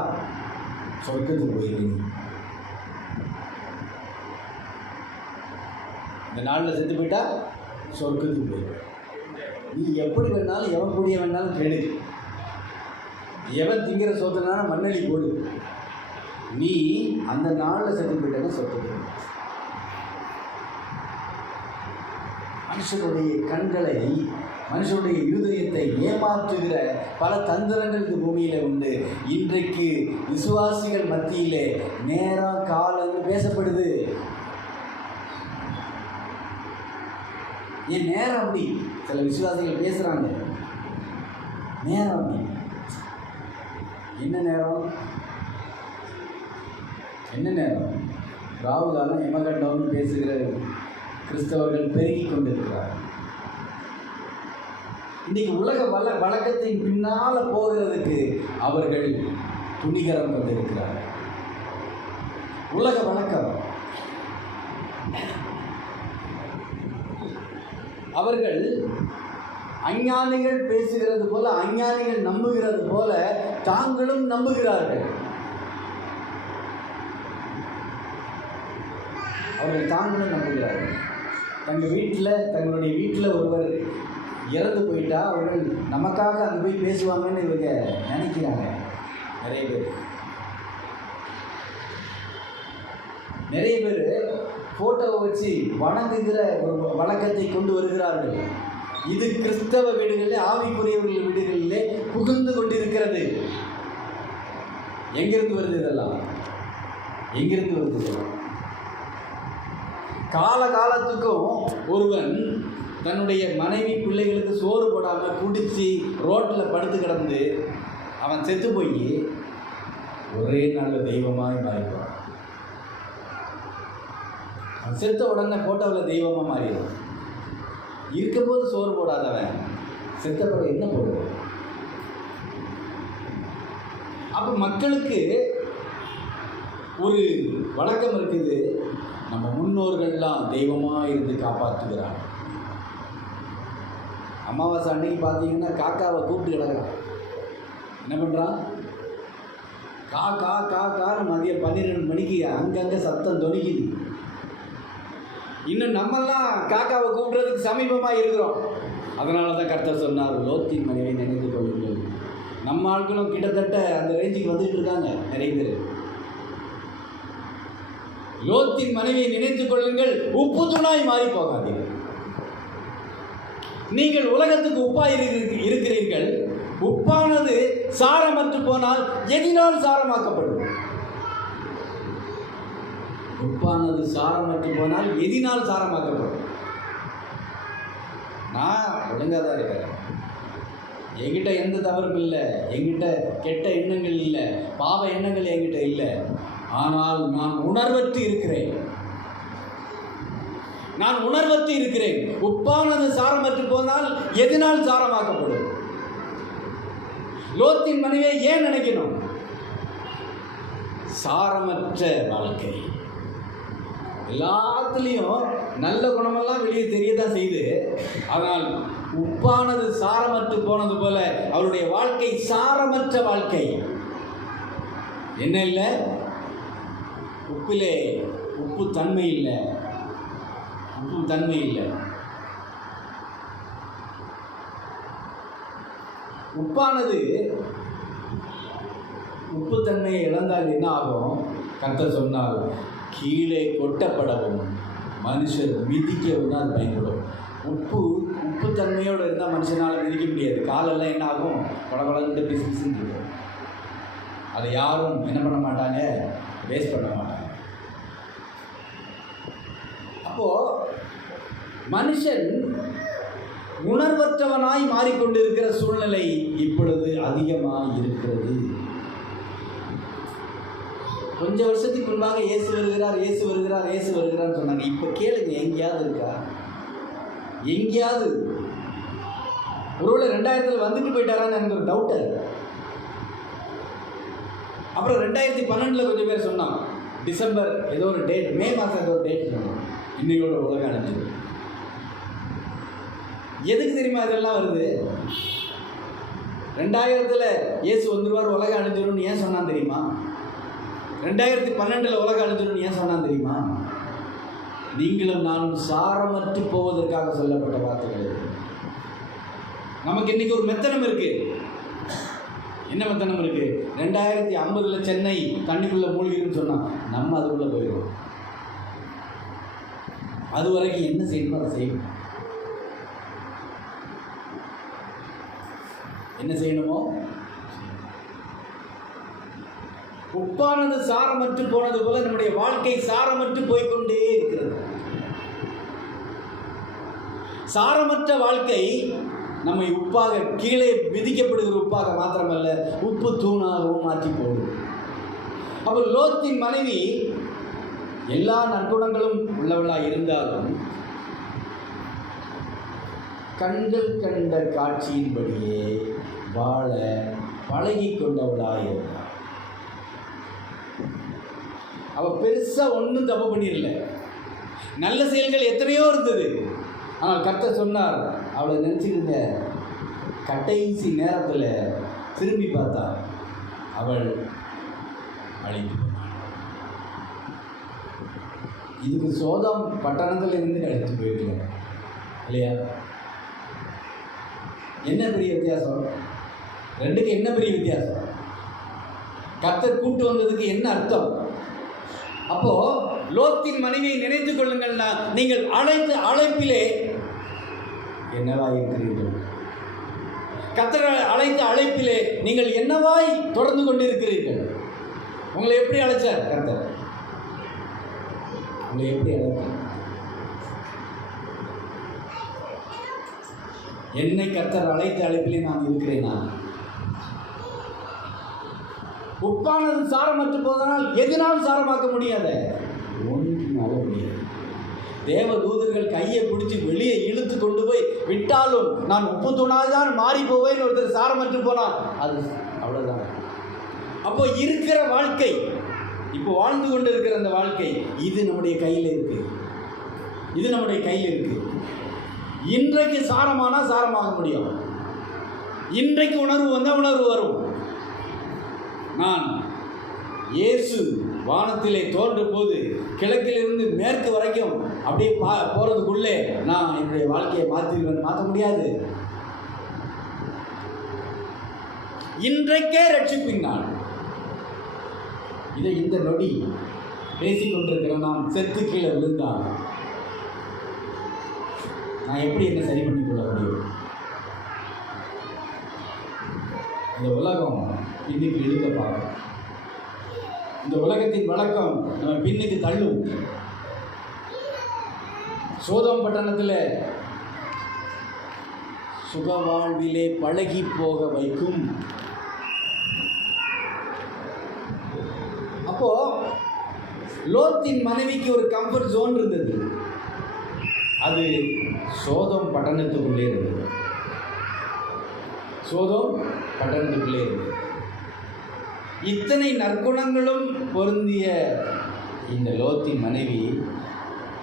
சொர்க்கத்துக்கு போயிருக்கீங்க, இந்த நாளில் செத்து போயிட்டா சொர்க்கத்துக்கு போயிடும். நீ எப்படி வேணாலும் எவன் கூடிய வேணாலும் கேடு, எவன் திங்கிற சோதனான மண்ணெளி போடு, நீ அந்த நாளில் செத்து போயிட்டா சொர்க்கத்துக்கு. மனுஷனுடைய கண்களை, மனுஷனுடைய இருதயத்தை ஏமாற்றுகிற பல தந்திரங்கள் இந்த பூமியில் உண்டு. இன்றைக்கு விசுவாசிகள் மத்தியிலே நேரம் காலம் பேசப்படுது. என் நேரம் அப்படி சில விசுவாசிகள் பேசுகிறாங்க. நேரம் அப்படி. என்ன நேரம்? என்ன நேரம்? ராவுகாலம் எமகண்டம்னு பேசுகிற கிறிஸ்தவர்கள் பெருகி கொண்டிருக்கிறார். இன்னைக்கு உலக வழக்கத்தின் பின்னால போகிறதுக்கு அவர்கள் துணிகரம் கொண்டிருக்கிறார்கள். உலக வழக்கம். அவர்கள் அஞ்ஞானிகள் பேசுகிறது போல, அஞ்ஞானிகள் நம்புகிறது போல தாங்களும் நம்புகிறார்கள். அவர்கள் தாங்களும் நம்புகிறார்கள். தங்களுடைய வீட்டில் ஒருவர் இறந்து போயிட்டா அவர்கள் நமக்காக அங்கே போய் பேசுவாங்கன்னு இவங்க நினைக்கிறாங்க. நிறைய பேர் ஃபோட்டோவை வச்சு வணங்குகிற ஒரு வழக்கத்தை கொண்டு வருகிறார்கள். இது கிறிஸ்தவ வீடுகளிலே, ஆவிக்குரியவர்கள் வீடுகளிலே புகுந்து கொண்டிருக்கிறது. எங்கிருந்து வருது இதெல்லாம்? எங்கிருந்து வருது இதெல்லாம்? காலத்துக்கும் ஒருவன் தன்னுடைய மனைவி பிள்ளைகளுக்கு சோறு போடாமல் குடித்து ரோட்டில் படுத்து கிடந்து அவன் செத்து போய் ஒரே நாளில் தெய்வமாக மாறிடுவான். அவன் செத்த உடனே ஃபோட்டோவில் தெய்வமாக மாறிடுவான். இருக்கும்போது சோறு போடாதவன் செத்த பிறகு என்ன போடுவான்? அப்போ மக்களுக்கு ஒரு வழக்கம் இருக்குது. நம்ம முன்னோர்கள்லாம் தெய்வமாக இருந்து காப்பாற்றுகிறாங்க. அமாவாசை அன்னைக்கு பார்த்தீங்கன்னா காக்காவை கூப்பிட்டு கிடக்கிறான். என்ன பண்ணுறான்? கான்னு மதியம் 12 மணிக்கு அங்கங்கே சத்தம் தொனிக்குது. இன்னும் நம்மெல்லாம் காக்காவை கூப்பிட்றதுக்கு சமீபமாக இருக்கிறோம். அதனால தான் கர்த்தர் சொன்னார், லோத்தின் மனைவியை நினைத்து கொள்ளுங்கள். நம்ம ஆட்களும் கிட்டத்தட்ட அந்த ரேஞ்சுக்கு வந்துட்டு இருக்காங்க நிறைய பேர். லோத்தின் மனைவியை நினைத்துக் கொள்ளுங்கள், உப்பு தூணாய் மாறி போகாதீர்கள். நீங்கள் உலகத்துக்கு உப்பாய் இருக்கிறீர்கள். உப்பானது சாரமற்று போனால் எதினால் சாரமாக்கப்படும்? உப்பானது சாரமற்று போனால் எதினால் சாரமாக்கப்படும்? நான் ஒழுங்காக தான் இருக்கிறேன். என்கிட்ட எந்த தவறும் இல்லை, என்கிட்ட கெட்ட எண்ணங்கள் இல்லை, பாவ எண்ணங்கள் என்கிட்ட இல்லை. ஆனால் நான் உணர்வற்று இருக்கிறேன். உப்பானது சாரமற்று போனால் எதனால் சாரமாக்கப்படும்? லோத்தின் மனைவியை ஏன் நினைக்கணும்? சாரமற்ற வாழ்க்கை. எல்லாத்துலேயும் நல்ல குணமெல்லாம் வெளியே தெரியதான் செய்து, ஆனால் உப்பானது சாரமற்று போனது போல அவருடைய வாழ்க்கை சாரமற்ற வாழ்க்கை. என்ன இல்லை? உப்பிலே உப்பு தன்மை இல்லை. உப்பானது உப்பு தன்மையை இழந்தால் என்ன ஆகும்? கர்த்தர் சொன்னால், கீழே கொட்டப்படவும் மனுஷர் மிதிக்கவும் தான் அது பயன்படும். உப்பு தன்மையோடு இருந்தால் மனுஷனால் மிதிக்க முடியாது. காலெல்லாம் என்ன ஆகும்? படபடன்னு பிசுன்னு இருக்கும். அதை யாரும் என்ன பண்ண மாட்டாங்க, வேஸ்ட் பண்ண மாட்டாங்க. அப்போது மனுஷன் உணர்வற்றவனாய் மாறிக்கொண்டிருக்கிற சூழ்நிலை இப்பொழுது அதிகமாக இருக்கிறது. கொஞ்சம் வருஷத்துக்கு முன்பாக இயேசு வருகிறார் சொன்னாங்க. இப்போ கேளுங்க, எங்கேயாவது இருக்கா? எங்கேயாவது ஒருவேளை 2000 வந்துட்டு போயிட்டாரான்னு எனக்கு ஒரு டவுட்டு. அப்புறம் 2012 கொஞ்சம் பேர் சொன்னான், டிசம்பர் ஏதோ ஒரு டேட், மே மாதம் ஏதோ ஒரு டேட் சொன்னான், இன்னையோட உலகம் அடைஞ்சது. எதுக்கு தெரியுமா இதெல்லாம் வருது? 2000 இயேசு வந்துடுவார், உலகம் அழிஞ்சிடும்னு ஏன் சொன்னான் தெரியுமா? 2012 உலகம் அழிஞ்சிடும்னு ஏன் சொன்னான் தெரியுமா? நீங்களும் நானும் சாரமற்று போவதற்காக சொல்லப்பட்ட வார்த்தைகள். நமக்கு இன்னைக்கு ஒரு மெத்தனம் இருக்கு. என்ன மெத்தனம் இருக்கு? 2050 சென்னை தண்ணிக்குள்ள மூழ்கிருன்னு சொன்னா நம்ம அதுக்குள்ள போயிடும். அது வரைக்கும் என்ன செய்யணுமோ அதை செய்யணும். என்ன செய்யணுமோ. உப்பானது சாரமற்று போனது போல நம்முடைய வாழ்க்கை சாரமற்று போய்கொண்டே இருக்கிறது. சாரமற்ற வாழ்க்கை நம்மை உப்பாக, கீழே விதிக்கப்படுகிற உப்பாக மாத்திரமல்ல, உப்பு தூணாகவும் மாற்றி போடும். அப்போ லோத்தின் மனைவி எல்லா நற்குணங்களும் உள்ளவளாக இருந்தாலும் கண்கள் கண்ட காட்சியின்படியே வாழ பழகி கொண்டவளாக இருந்தாள். அவள் பெருசாக ஒன்றும் தப்பு பண்ணிடல. நல்ல செயல்கள் எத்தனையோ இருந்தது. ஆனால் கர்த்தர் சொன்னார், அவளை நினச்சிருந்த கடைசி நேரத்தில் திரும்பி பார்த்தா அவள் அழிந்து போனாள். இதுக்கு சோதம் பட்டணத்தில் இருந்து அழைத்து போயிருக்கல இல்லையா? என்ன பெரிய வித்தியாசம்? ரெண்டுக்கு என்ன பெரிய வித்தியாசம்? கர்த்தர் கூட்டு வந்ததுக்கு என்ன அர்த்தம்? அப்போ லோத்தின் மனைவியை நினைத்துக் கொள்ளுங்கள்னா, நீங்கள் அழைப்பிலே என்னவாய் இருக்கிறீர்கள்? கர்த்தர் அழைத்த அழைப்பிலே நீங்கள் என்னவாய் தொடர்ந்து கொண்டிருக்கிறீர்கள்? உங்களை எப்படி அழைச்சார் கர்த்தர்? உங்களை எப்படி அழைத்தார்? என்னை கர்த்தர் அழைத்த அழைப்பிலே நான் இருக்கிறேனா? உப்பானது சாரமற்று போதனால் எதனால் சாரமாக்க முடியாத ஒன்றுனால முடியாது. தேவ தூதர்கள் கையை பிடிச்சி வெளியே இழுத்து கொண்டு போய் விட்டாலும் நான் உப்பு தூணாதான் மாறி போவேன்னு ஒருத்தர் சாரமற்று போனால் அது அவ்வளோதான். அப்போ இருக்கிற வாழ்க்கை, இப்போ வாழ்ந்து கொண்டு இருக்கிற அந்த வாழ்க்கை, இது நம்முடைய கையில் இருக்கு. இது நம்முடைய கையில் இருக்கு. இன்றைக்கு சாரமானா சாரமாக முடியும். இன்றைக்கு உணர்வு வந்தால் உணர்வு வரும். நான் இயேசு வானத்திலே தோன்றும் போது கிழக்கிலிருந்து மேற்கு வரைக்கும் அப்படியே போகிறதுக்குள்ளே நான் என்னுடைய வாழ்க்கையை மாற்ற முடியாது. இன்றைக்கே ரட்சிப்பின் நான். இதை இந்த நொடி பேசிக்கொண்டிருக்கிற நான் செத்து கீழே விழுந்தான் நான் எப்படி என்ன சரி பண்ணி கொள்ள முடியும்? இந்த உலகம் பின்னுக்கு இழுக்க பார்க்கும். இந்த உலகத்தின் வழக்கம் நம்ம பின்னுக்கு தள்ளும். சோதோம் பட்டணத்தில் சுகவாழ்விலே பழகி போக வைக்கும். அப்போ லோத்தின் மனைவிக்கு ஒரு கம்ஃபர்ட் ஜோன் இருந்தது. அது சோதோம் பட்டணத்துக்குள்ளே இருந்தது. சோதோம் பட்டணத்துக்குள்ளே இருந்தது. இத்தனை நற்குணங்களும் பொருந்திய இந்த லோத்தின் மனைவி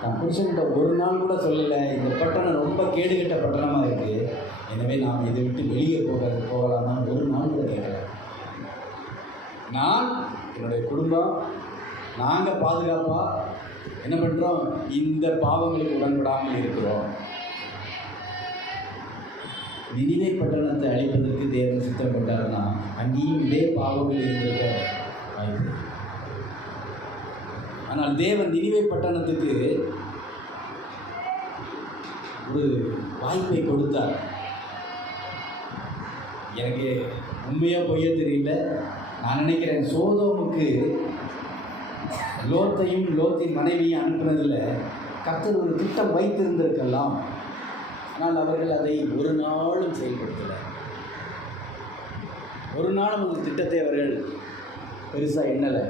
தன் புருஷன்கிட்ட ஒரு நாள் கூட சொல்லலை, இந்த பட்டணம் ரொம்ப கேடுகட்ட பட்டணமாக இருக்குது, எனவே நாம் இதை விட்டு வெளியே போகலாமா ஒரு நாள் கூட கேட்கல. நான் என்னுடைய குடும்பம் நாங்கள் பாதுகாப்பாக என்ன பண்ணுறோம்? இந்த பாவங்களுக்கு உடன்படாமல் இருக்கிறோம். நினிவே பட்டணத்தை அழிப்பதற்கு தேவன் சித்தப்பட்டார்னா அங்கேயும் இதே பாவங்கள் இருந்திருக்க வாய்ப்பு. ஆனால் தேவன் நினிவே பட்டணத்துக்கு ஒரு வாய்ப்பை கொடுத்தார். எனக்கு உண்மையாக பொய்ய தெரியல, நான் நினைக்கிறேன் சோதோமுக்கு லோத்தையும் லோத்தின் மனைவியும் அனுப்புனதில் கர்த்தர் ஒரு திட்டம் வைத்திருந்திருக்கலாம். ஆனால் அவர்கள் அதை ஒரு நாளும் செயல்படுத்தலை. ஒரு நாளும் அந்த திட்டத்தை அவர்கள் பெருசாக எண்ணலை.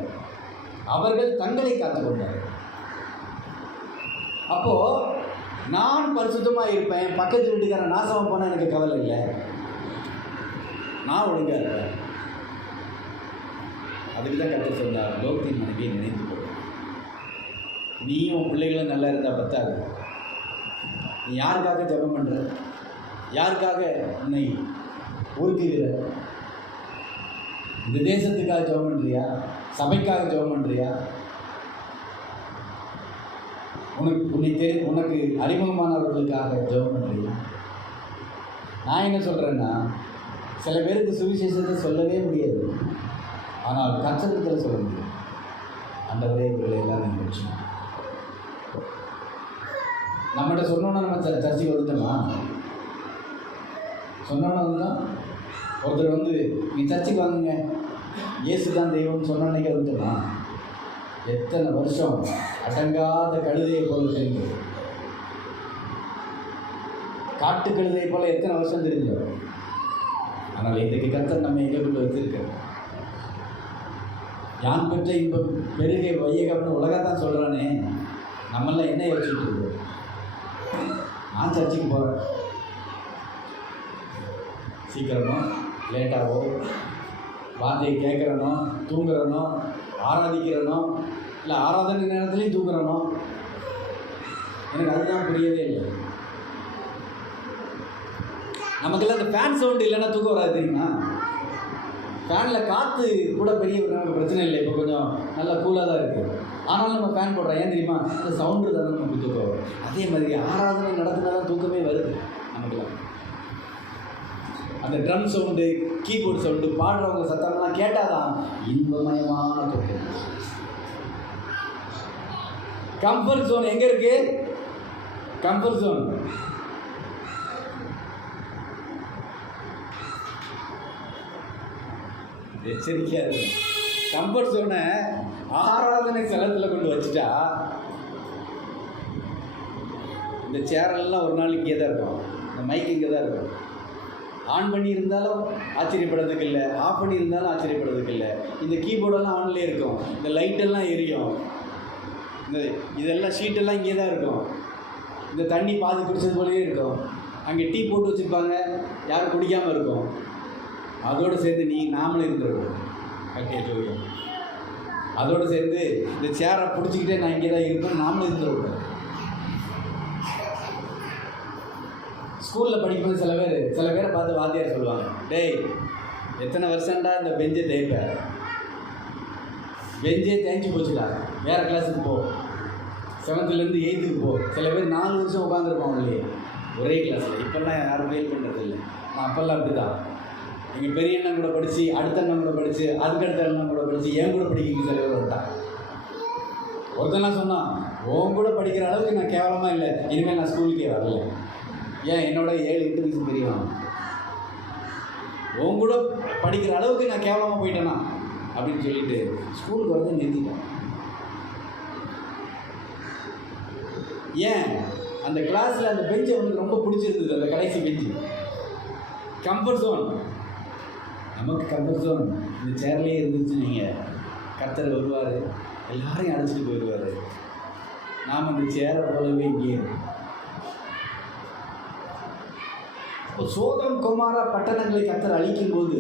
அவர்கள் தங்களை காத்துக்கொண்டார்கள். அப்போது நான் பரிசுத்தமாக இருப்பேன், பக்கத்து வீட்டுக்காரன் நாசமாக போனால் எனக்கு கவலை இல்லை, நான் ஒழுங்காக இருப்பேன். அதுக்கு தான் கர்த்தர் சொன்னார், லோத்தின் மனைவியை நினைத்து கொள். நீயும் பிள்ளைகளும் நல்லா இருந்தால் பத்தாது. நீ யாருக்காக ஜெபம் பண்ணுற? யாருக்காக உன்னை ஊக்குகிற? இந்த தேசத்துக்காக ஜெபம் பண்ணுறியா? சபைக்காக ஜெபம் பண்ணுறியா? உனக்கு அறிமுகமானவர்களுக்காக ஜெபம் பண்ணுறியா? நான் என்ன சொல்கிறேன்னா, சில பேருக்கு சுவிசேஷத்தை சொல்லவே முடியாது, ஆனால் கர்த்தரிடத்தில் சொல்ல முடியும். ஆண்டவரே இவர்களை எல்லாம் நீங்கள் வச்சுக்கணும். நம்மகிட்ட சொன்னோன்னா நம்ம சர்ச்சைக்கு வந்துட்டோமா? சொன்னோன்னா வந்துதான் ஒருத்தர் வந்து நீ சர்ச்சைக்கு வாங்குங்க, இயேசு தான் தெய்வம்னு சொன்னோன்னே வந்துட்டோமா? எத்தனை வருஷம் அடங்காத கழுதையை போல தெரிஞ்சது, காட்டு கழுதையை போல எத்தனை வருஷம் தெரிஞ்சோம். ஆனால் இன்றைக்கு கர்த்தர் நம்ம எங்கே கொண்டு வச்சிருக்க? யான் பெற்ற இன்பம் பெருகை வையகம்னு உலகத்தான் சொல்கிறானே, நம்மளாம் என்ன யோசிச்சுட்டு இருக்கோம்? நான் சர்ச்சைக்கு போகிறேன், சீக்கிரமோ லேட்டாகவோ, வார்த்தையை கேட்குறனோ, தூங்குறனோ, ஆராதிக்கிறனோ, இல்லை ஆராதனை நேரத்துலையும் தூங்குறனோ, எனக்கு அதுதான் புரியவே இல்லை. நமக்கெல்லாம் அந்த ஃபேன் சவுண்டு இல்லைன்னா தூக்கம் வராது தெரியுமா? ஃபேனில் காற்று கூட பெரிய நமக்கு பிரச்சனை இல்லை, இப்போ கொஞ்சம் நல்லா கூலாக தான் இருக்குது. ஆனாலும் நம்ம ஃபேன் போடுறோம், ஏன் தெரியுமா? அந்த சவுண்டு தான் நமக்கு தூக்கம் வரும். அதே மாதிரி ஆராதனை நடத்தினா தான் தூக்கமே வருது நமக்குலாம். அந்த ட்ரம் சவுண்டு, கீபோர்டு சவுண்டு, பாடுறவங்க சத்தம்லாம் கேட்டால் தான் இன்பமயமான தூக்கம். கம்ஃபர்ட் ஜோன் எங்கே இருக்கு? கம்ஃபர்ட் ஜோன் எச்சரிக்கையாக இருக்கும். கம்ஃபர்ட் ஜோனை ஆராதனை ஸ்தலத்தில் கொண்டு வச்சுட்டா இந்த சேரெல்லாம் ஒரு நாள் இங்கே தான் இருக்கும், இந்த மைக் இங்கே தான் இருக்கும். ஆன் பண்ணி இருந்தாலும் ஆச்சரியப்படுறதுக்கு இல்லை, ஆஃப் பண்ணி இருந்தாலும் ஆச்சரியப்படுறதுக்கு இல்லை. இந்த கீபோர்டெல்லாம் ஆன்லேயே இருக்கும், இந்த லைட்டெல்லாம் எரியும், இந்த இதெல்லாம் ஷீட்டெல்லாம் இங்கே தான் இருக்கும். இந்த தண்ணி பாதி குடிச்சது போலவே இருக்கும். அங்கே டீ போட்டு வச்சுருப்பாங்க, யாரும் குடிக்காமல் இருக்கும். அதோடு சேர்ந்து நாமளும் இருந்துருவோம் கட்டிய ஜோதியம். அதோடு சேர்ந்து இந்த சேரை பிடிச்சிக்கிட்டே நான் இங்கே தான் இருப்பேன், நாமளும் இருந்துருவோம். ஸ்கூலில் படிக்கும்போது சில பேரை பார்த்து வாத்தியார் சொல்லுவாங்க, டேய் எத்தனை வருஷம்டா இந்த பெஞ்சை தேய்ப்ப, பெஞ்சே தேய்ச்சி போச்சுடா, வேறு கிளாஸுக்கு போ, 7th-லேருந்து 8th போ. சில பேர் 4 வருஷம் உட்காந்துருப்பாங்க இல்லையே ஒரே கிளாஸில். இப்போல்லாம் யாரும் ஃபெயில் பண்ணுறது இல்லை. நான் அப்போல்லாம் அப்படி தான். எங்கள் பெரிய அண்ணன் கூட படித்து, அடுத்த அண்ணன் கூட படித்து, அதுக்கடுத்த அண்ணன் கூட படித்து, என் கூட படிக்க சில பேர் வந்துட்டான். ஒருத்தனா சொன்னான், உன் கூட படிக்கிற அளவுக்கு நான் கேவலமாக இல்லை, இனிமேல் நான் ஸ்கூலுக்கே வரல. ஏன் என்னோட 7-8 வயசு பெரியவன், உன் கூட படிக்கிற அளவுக்கு நான் கேவலமாக போயிட்டேனா அப்படின்னு சொல்லிட்டு ஸ்கூலுக்கு வந்து நிறுத்திட்டேன். ஏன்? அந்த கிளாஸில் அந்த பெஞ்சை அவனுக்கு ரொம்ப பிடிச்சிருந்தது, அந்த கடைசி பெஞ்சு. Comfort zone. நமக்கு கம்ஃபர்ட் ஜோன் இந்த சேர்லேயே இருந்துச்சு. நீங்கள் கர்த்தர் வருவார், எல்லாரையும் அழைச்சிட்டு போயிடுவார். நாம் அந்த சேரை போலவே இங்கே சோதம் குமாரா பட்டணங்களை கர்த்தர் அழிக்கும் போது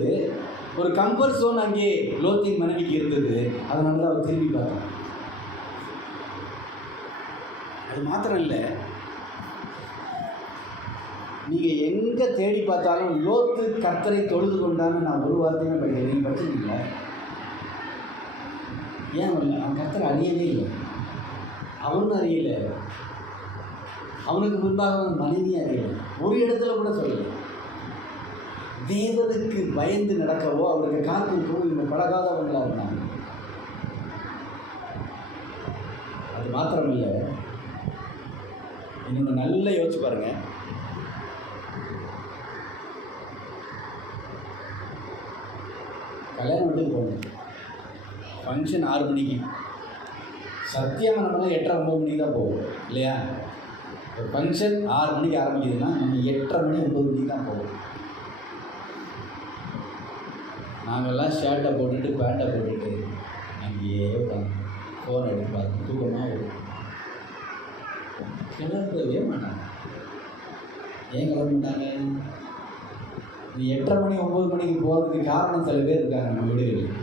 ஒரு கம்ஃபர்ட் ஜோன் அங்கே லோத்தின் மனைவிக்கு இருந்தது. அதனால தான் அவர் திரும்பி பார்த்தார். அது மாத்திரம் இல்லை, நீங்கள் எங்கே தேடி பார்த்தாலும் லோத்து கர்த்தரை தொழுது கொண்டான்னு நான் ஒரு வார்த்தையுமே படிக்கிறேன். நீங்கள் படிச்சிருக்கீங்களா? ஏன் வரல? அவன் கர்த்தரை அறியவே இல்லை, அவனும் அறியலை, அவனுக்கு முன்பாக அவன் மனைவியும் அறியலை, ஒரு இடத்துல கூட சொல்லலை. தேவனுக்கு பயந்து நடக்கவோ அவருக்கு காத்திருக்கவோ இவங்க பழகாதவங்களாக இருந்தாங்க. அது மாத்திரமில்லை, இன்னொன்று நல்லா யோசிச்சு பாருங்க. கல்யாணம் வீட்டுக்கு போகணும், ஃபங்க்ஷன் 6 மணிக்கு, சத்தியமாக நம்மளாம் 8:30-9 மணிக்கு தான் போவோம் இல்லையா? ஒரு ஃபங்க்ஷன் 6 மணிக்கு ஆரம்பிக்குதுன்னா நம்ம 8:30-9 மணிக்கு தான் போவோம். நாங்கள்லாம் ஷர்ட்டை போட்டுட்டு பேண்ட்டை போட்டுட்டு அங்கேயே உட்காந்து ஃபோன் எடுத்து பார்த்து தூக்கமாக வரும். கிளம்பவே மாட்டாங்க. ஏன் கிளம்ப மாட்டாங்க? நீ 8:30 மணி 9 மணிக்கு போகிறதுக்கு காரணம் சில பேர் இருக்காங்க நம்ம வீடுகளில்.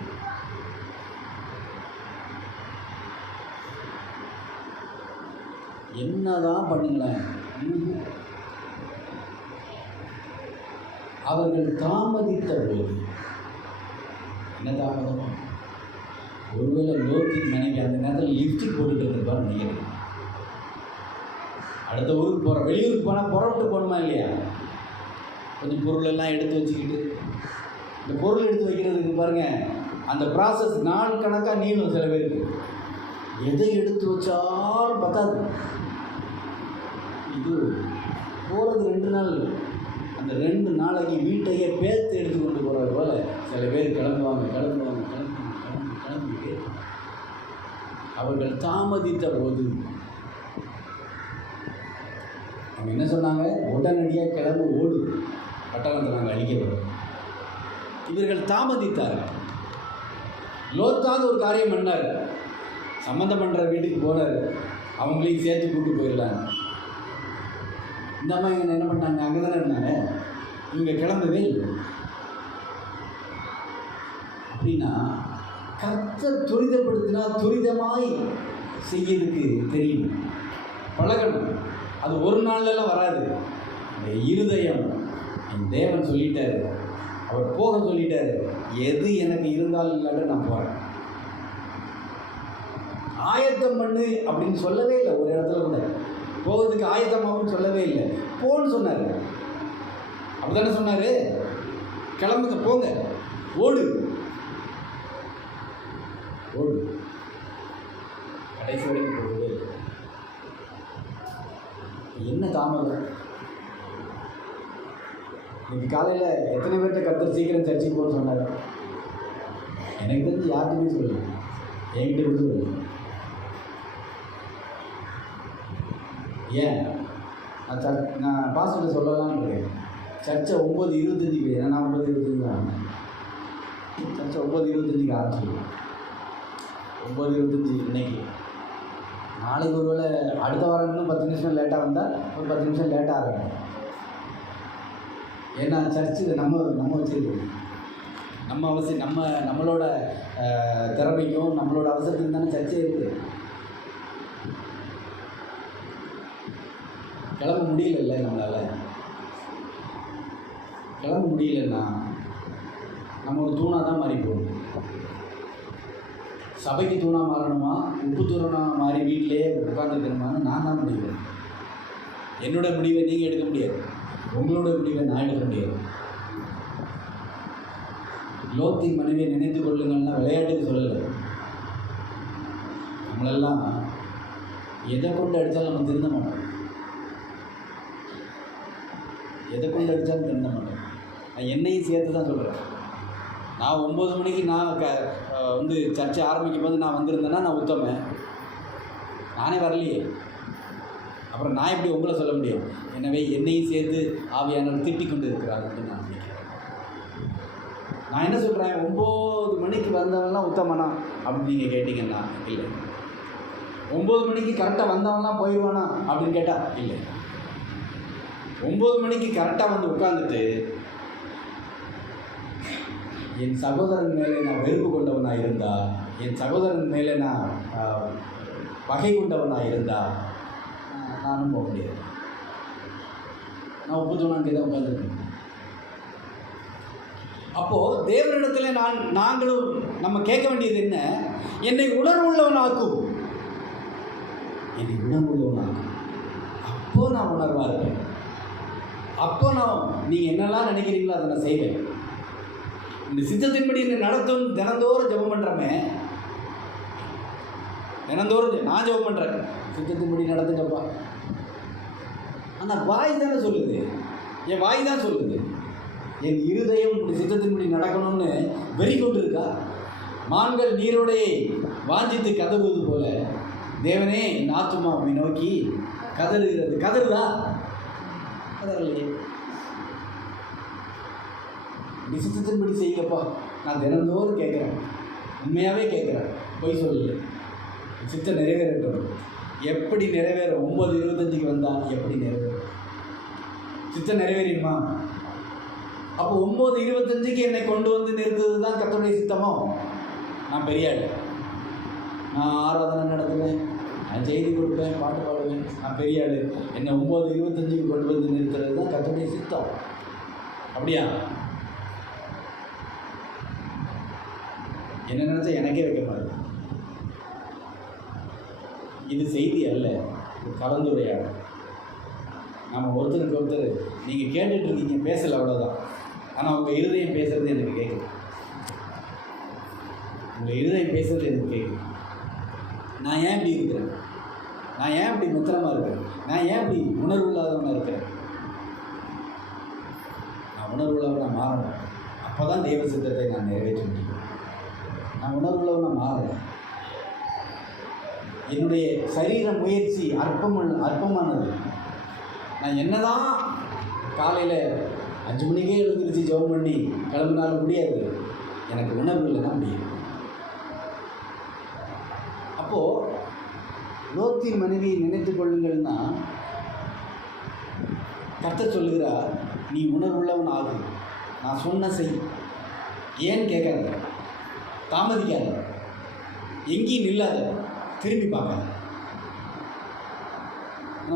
என்னதான் பண்ணுங்களேன், அவர்கள் தாமதித்த போது என்ன தாமதமா? ஒருவேளை லோத்தின் மனைவி அந்த நேரத்தில் லிப்ஸ்டிக் போட்டுட்டு இருந்திருப்பான்னு நினைக்கிறேன். அடுத்த ஊருக்கு போகிற, வெளியூருக்கு போனால் புறப்பட்டு போகணுமா இல்லையா? கொஞ்சம் பொருளெல்லாம் எடுத்து வச்சுக்கிட்டு, இந்த பொருள் எடுத்து வைக்கிறதுக்கு பாருங்கள், அந்த ப்ராசஸ் நாள் கணக்காக நீளும். சில பேருக்கு எதை எடுத்து வச்சாலும் பத்தாது. இது போகிறது 2 நாள், அந்த 2 நாளைக்கு வீட்டையே பேர்த்து எடுத்து கொண்டு போகிறது போல சில பேர் கிளம்பிட்டு அவர்கள் தாமதித்த போது அவங்க என்ன சொன்னாங்க? உடனடியாக கிளம்பு, ஓடு, பட்டணத்தை நாங்கள் அழிக்கப்படும். இவர்கள் தாமதித்தார்கள். லோத்தாவது ஒரு காரியம் பண்ணார், சம்மந்தம் பண்ணுற வீட்டுக்கு போனார், அவங்களையும் சேர்த்து கூப்பிட்டு போயிடலாங்க. இந்த அம்மா என்ன பண்ணாங்க? அங்கே தானே இருந்தாங்க, இவங்க கிளம்பவே இல்லை. அப்படின்னா கர்த்தர் துரிதப்படுத்தினா துரிதமாய் செய்யறதுக்கு தெரியும், பழகணும். அது ஒரு நாள்லாம் வராது. இருதயம் என் தேவன் சொல்லிட்டாரு, அவர் போக சொல்லிட்டாரு, எது எனக்கு இருந்தாலும் இல்லாட்ட நான் போகிறேன். ஆயத்தம் பண்ணு அப்படின்னு சொல்லவே இல்லை. ஒரு இடத்துல கூட போகிறதுக்கு ஆயத்தமாகவும் சொல்லவே இல்லை. போன்னு சொன்னார். அப்படித்தானே சொன்னார், கிளம்புங்க, போங்க, ஓடு ஓடு. கடைசி வரைக்கும் போகவே இல்லை. என்ன தாமதம்? இன்னைக்கு காலையில் எத்தனை பேர்கிட்ட கர்த்தர் சீக்கிரம் சர்ச்சைக்கு போக சொன்னார்? எனக்கு தெரிஞ்சு யாருக்குமே சொல்லு, என்கிட்ட கூட சொல்லு. ஏன் நான் பாஸ்டர்கிட்ட சொல்லலாம்னு இருக்கேன். சர்ச்சை 9:25 ஏன்னா 9:25 தான் சர்ச்சை 9:25 ஆரம்பிச்சிருக்கேன். 9:25 இன்னைக்கு. நாளைக்கு ஒரு வேளை அடுத்த வாரம் இன்னும் 10 நிமிஷம் லேட்டாக வந்தால் ஒரு 10 நிமிஷம் லேட்டாக ஆகணும். ஏன்னா சர்ச்சு நம்ம வச்சுருக்கோம். நம்ம அவசியம் நம்மளோட திறமைக்கும் நம்மளோட அவசரத்துக்கும் தானே சர்ச்சை இருக்குது. கிளம்ப முடியல, நம்மளால் கிளம்ப முடியலன்னா நம்ம ஒரு தூணாக தான் மாறி போகணும். சபைக்கு தூணாக மாறணுமா, உப்பு தூணாக மாறி வீட்டிலே உட்காந்துருக்கணுமான்னு நான் தான் முடிவு. என்னோட முடிவை நீங்கள் எடுக்க முடியாது, உங்களோட முடிவை நான் எடுக்க முடியாது. லோத்தின் மனைவியை நினைத்து கொள்ளுங்கள்னா விளையாட்டுக்கு சொல்லலை. நம்மளெல்லாம் எதை கொண்டு அடித்தாலும் நம்ம திருந்த மாட்டோம். எதை கொண்டு அடித்தாலும் திருந்த மாட்டோம். நான் என்னையும் சேர்த்து தான் சொல்கிறேன். நான் 9 மணிக்கு நான் வந்து சர்ச்சை ஆரம்பிக்கும் போது நான் வந்திருந்தேன்னா நான் உத்தமன். நானே வரலையே, அப்புறம் நான் எப்படி உங்களை சொல்ல முடியும்? எனவே என்னையும் சேர்த்து ஆவியானவர் திட்டி கொண்டு இருக்கிறாங்க அப்படின்னு நான் நினைக்கிறேன். நான் என்ன சொல்கிறேன், 9 மணிக்கு வந்தவன்லாம் உத்தமனா அப்படின்னு நீங்கள் கேட்டிங்கன்னா இல்லை. 9 மணிக்கு கரெக்டாக வந்தவன்லாம் போயிடுவானா அப்படின்னு கேட்டால் இல்லை. 9 மணிக்கு கரெக்டாக வந்து உட்காந்துட்டு என் சகோதரன் மேலே நான் வெறுப்பு கொண்டவனாக இருந்தா, என் சகோதரன் மேலே நான் பகை கொண்டவனாக இருந்தா நானும் போக முடியாது. நான் ஒப்புத்தோனாங்கே தான் உட்காந்துருக்கேன். அப்போது தேவனிடத்தில் நாங்களும் நம்ம கேட்க வேண்டியது என்ன? என்னை உணர்வுள்ளவனாக்கும், என்னை உணர்வுள்ளவனாக்கும். அப்போ நான் உணர்வாக இருப்பேன். அப்போ நீங்கள் என்னெல்லாம் நினைக்கிறீங்களோ அதை நான் செய்வேன். இந்த சித்தத்தின்படி என்னை நடத்தும் தினந்தோறும் ஜெபம் பண்ணுறமே, தினந்தோறும் நான் ஜெபம் பண்ணுறேன், சித்தத்தின்படி நடத்துங்கப்பா. ஆனால் வாய் தானே சொல்லுது, என் வாய் தான் சொல்லுது. என் இருதயம் இப்படி சித்தத்தின்படி நடக்கணும்னு வெறி கொண்டு இருக்கா? மான்கள் நீரோடையை வாஞ்சித்து கதறுவது போல தேவனே என் ஆத்துமாவை நோக்கி கதறுகிறது. கதறுதா? கதறலையே. சித்தத்தின்படி செய்யப்பா, நான் தினந்தோறும் கேட்குறேன், உண்மையாகவே கேட்குறேன், பொய் சொல்லலை. சித்தம் நிறைவேறட்டும். எப்படி நிறைவேறும்? 9:25 வந்தால் எப்படி நிறைவேறும்? சித்தம் நிறைவேறிடுமா? அப்போ 9:25 என்னை கொண்டு வந்து நிறுத்துறது தான் கர்த்தருடைய சித்தமோ? நான் பெரிய ஆள், நான் ஆராதனை நடத்துவேன், நான் செய்தி கொடுப்பேன், பாட்டு பாடுவேன், நான் பெரிய ஆள். என்னை 9:25 கொண்டு வந்து நிறுத்துறது தான் கர்த்தருடைய சித்தம். அப்படியா? என்ன நினச்சா எனக்கே வைக்க மாட்டேன். இது செய்தி அல்ல, கலந்துரையாடல். நம்ம ஒருத்தருக்கு ஒருத்தர் நீங்கள் கேட்டுட்ருக்கீங்க, பேசலை, அவ்வளோதான். ஆனால் உங்கள் இருதயம் பேசுகிறது எனக்கு கேட்குது. உங்கள் இருதயம் பேசுகிறது எனக்கு கேட்குது. நான் ஏன் இப்படி இருக்கிறேன்? நான் ஏன் இப்படி முத்திரமாக இருக்கிறேன்? நான் ஏன் இப்படி உணர்வு இல்லாதவனாக இருக்கிறேன்? நான் உணர்வுள்ளவனாக மாறணும். அப்போ தான் தெய்வ சித்தத்தை நான் நிறைவேற்ற முடியும். நான் உணர்வுள்ளவனாக மாறணும். என்னுடைய சரீர முயற்சி அற்பமானது. நான் என்னதான் காலையில் 5 மணிக்கே எழுந்திரிச்சு ஜெபம் பண்ணி கிளம்பினாலும் முடியாது. எனக்கு உணர்வு இல்லைன்னா முடியும். அப்போது லோத்தின் மனைவியை நினைத்து கொள்ளுங்கள்னா கர்த்தர் சொல்லுகிறார், நீ உணர்வுள்ளவன் ஆகு, நான் சொன்ன செய். ஏன்னு கேட்காத, தாமதிக்காத, எங்கேயும் நில்லாத, திரும்பி பார்க்காத.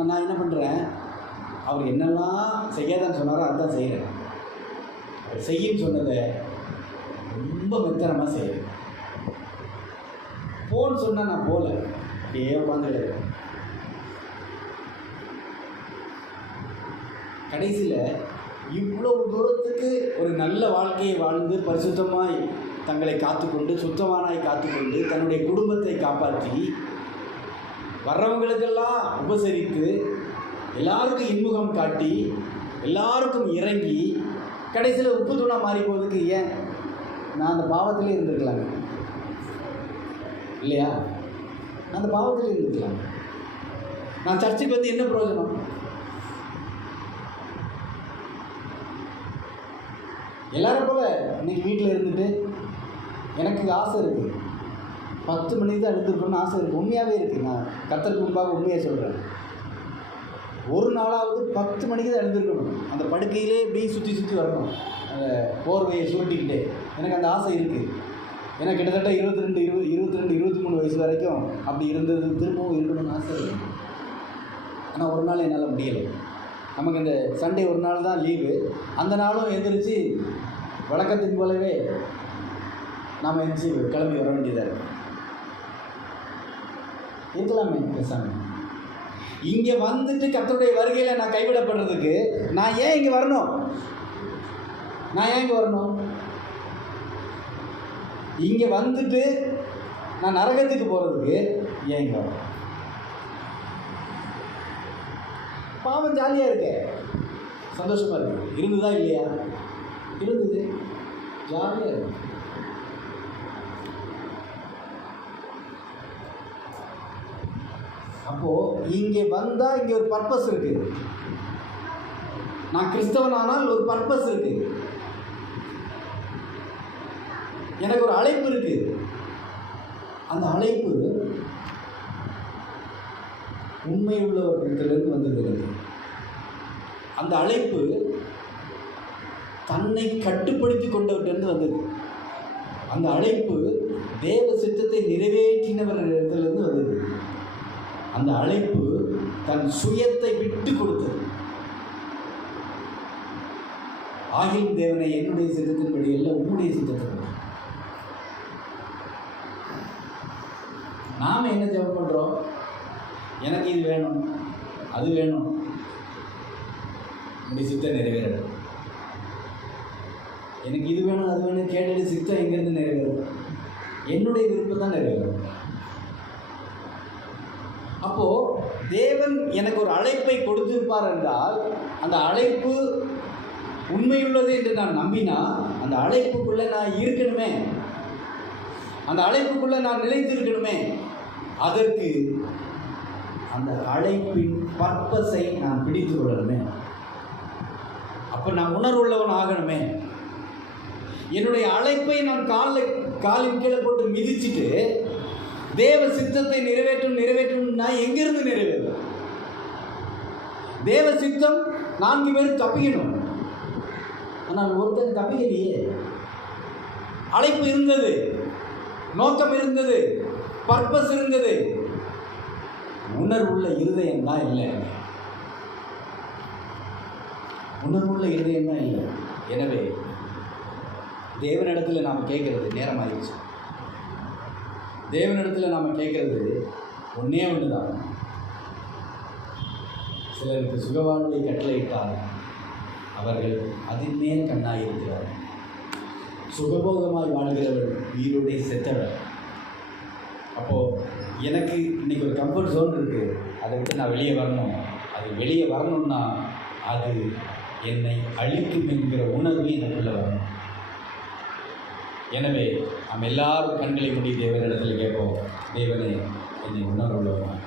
நான் என்ன பண்ணுறேன், அவர் என்னெல்லாம் செய்யாதான்னு சொன்னாரோ அதுதான் செய்கிறேன். அவர் செய்யன்னு சொன்னதை ரொம்ப மெத்தனமாக செய்கிறேன். போன்னு சொன்னால் நான் போகல, அப்படியே உட்காந்து. கடைசியில் இவ்வளவு தூரத்துக்கு ஒரு நல்ல வாழ்க்கையை வாழ்ந்து பரிசுத்தமாய் தங்களை காத்துக்கொண்டு சுத்தமானாய் காத்துக்கொண்டு தன்னுடைய குடும்பத்தை காப்பாற்றி வர்றவங்களுக்கெல்லாம் உபசரித்து எல்லாருக்கும் இன்முகம் காட்டி எல்லாருக்கும் இறங்கி கடைசியில் உப்பு தூணாக மாறி போவதுக்கு ஏன்? நான் அந்த பாவத்திலே இருந்திருக்கலாங்க இல்லையா? நான் அந்த பாவத்திலே இருந்திருக்கலாம். நான் சர்ச்சுக்கு வந்து என்ன பிரயோஜனம்? எல்லாரும் போல இன்னைக்கு வீட்டில் இருந்துட்டு எனக்கு ஆசை இருக்குது, 10 மணிக்கு தான் எழுந்திருக்கணும்னு ஆசை இருக்குது. உண்மையாகவே இருக்குது. நான் கர்த்தருக்கு முன்பாக உண்மையாக சொல்கிறேன். ஒரு நாளாவது 10 மணிக்கு தான் எழுந்திருக்கணும். அந்த படுக்கையிலே இப்படி சுற்றி சுற்றி வரணும், அந்த போர்வையை சுருட்டிக்கிட்டே. எனக்கு அந்த ஆசை இருக்குது. ஏன்னா கிட்டத்தட்ட 22-23 வயசு வரைக்கும் அப்படி இருந்தது. திரும்பவும் இருக்கணும்னு ஆசை இருக்குது. ஆனால் ஒரு நாள் என்னால் முடியலை. நமக்கு இந்த சண்டே ஒரு நாள் தான் லீவு. அந்த நாளும் எழுந்திரிச்சு வழக்கத்தின் போலவே நாம் எழுந்திரிச்சு கிளம்பி வர வேண்டியதாக இருக்குது. இருக்கலாமே பேசாமல். இங்கே வந்துட்டு கர்த்தருடைய வருகையில் நான் கைவிடப்படுறதுக்கு நான் ஏன் இங்கே வரணும்? இங்கே வந்துட்டு நான் நரகத்துக்கு போகிறதுக்கு ஏன் இங்கே வரணும்? பாவம் ஜாலியாக இருக்க, சந்தோஷமாக இருக்கு. இருந்ததா இல்லையா? இருந்தது, ஜாலியாக இருக்கு. அப்போது இங்கே வந்தால் இங்கே ஒரு பர்பஸ் இருக்குது. நான் கிறிஸ்தவனானால் ஒரு பர்பஸ் இருக்குது. எனக்கு ஒரு அழைப்பு இருக்குது. அந்த அழைப்பு உண்மை உள்ளவர்களிடத்திலிருந்து வந்திருக்கிறது. அந்த அழைப்பு தன்னை கட்டுப்படுத்தி கொண்டவர்கிட்ட வந்தது. அந்த அழைப்பு தேவ சித்தத்தை நிறைவேற்றினவர்களிடத்திலிருந்து வந்தது. அந்த அழைப்பு தன் சுயத்தை விட்டு கொடுத்தது. ஆகிலும் தேவனை என்னுடைய சித்தத்தின்படி அல்ல, உன்னுடைய சித்தத்தின்படி. நாம் என்ன ஜெபம் பண்ணுறோம்? எனக்கு இது வேணும், அது வேணும், உன்னுடைய சித்தம் நிறைவேறணும். எனக்கு இது வேணும், அது வேணும் கேட்டது சித்தம் எங்கேருந்து நிறைவேறும்? என்னுடைய விருப்பம் தான் நிறைவேறும். அப்போது தேவன் எனக்கு ஒரு அழைப்பை கொடுத்திருப்பார் என்றால் அந்த அழைப்பு உண்மையுள்ளது என்று நான் நம்பினா அந்த அழைப்புக்குள்ளே நான் இருக்கணுமே, அந்த அழைப்புக்குள்ளே நான் நிலைத்திருக்கணுமே. அதற்கு அந்த அழைப்பின் பர்பஸை நான் பிடித்து கொள்ளணுமே. அப்போ நான் உணர்வுள்ளவன் ஆகணுமே. என்னுடைய அழைப்பை நான் காலின் கீழே போட்டு மிதிச்சுட்டு தேவ சித்தத்தை நிறைவேற்றும் நான் எங்கிருந்து நிறைவேறும்? தேவ சித்தம் 4 பேர் தப்பிக்கணும். ஆனால் ஒருத்தன் தப்பிக்கலையே. அழைப்பு இருந்தது, நோக்கம் இருந்தது, பர்பஸ் இருந்தது. உணர்வுள்ள இருதயம் தான் இல்லை. உணர்வுள்ள இருதயம் தான் இல்லை. எனவே தேவனிடத்தில் நாம் கேட்கறது நேரம் ஆயிடுச்சு. தேவனிடத்தில் நாம் கேட்கறது ஒன்றே ஒன்று தான். சிலருக்கு சுகவாழ்வை கட்டளையிட்டால் அவர்கள் அதின் மேல் கண்ணாயிருக்கிறார். சுகபோகமாய் வாழ்கிறவர் உயிரோடே செத்தவர். அப்போது எனக்கு இன்றைக்கி ஒரு கம்ஃபர்ட் ஜோன் இருக்குது, அதை விட்டு நான் வெளியே வரணும். அது வெளியே வரணும்னா அது என்னை அழிக்கும் என்கிற உணர்வு எனக்குள்ளே வரணும். எனவே நாம் எல்லாரும் கண்களை மூடி தேவனிடத்தில் கேட்போம், தேவனே என்னை உணர்வுள்ளவன்.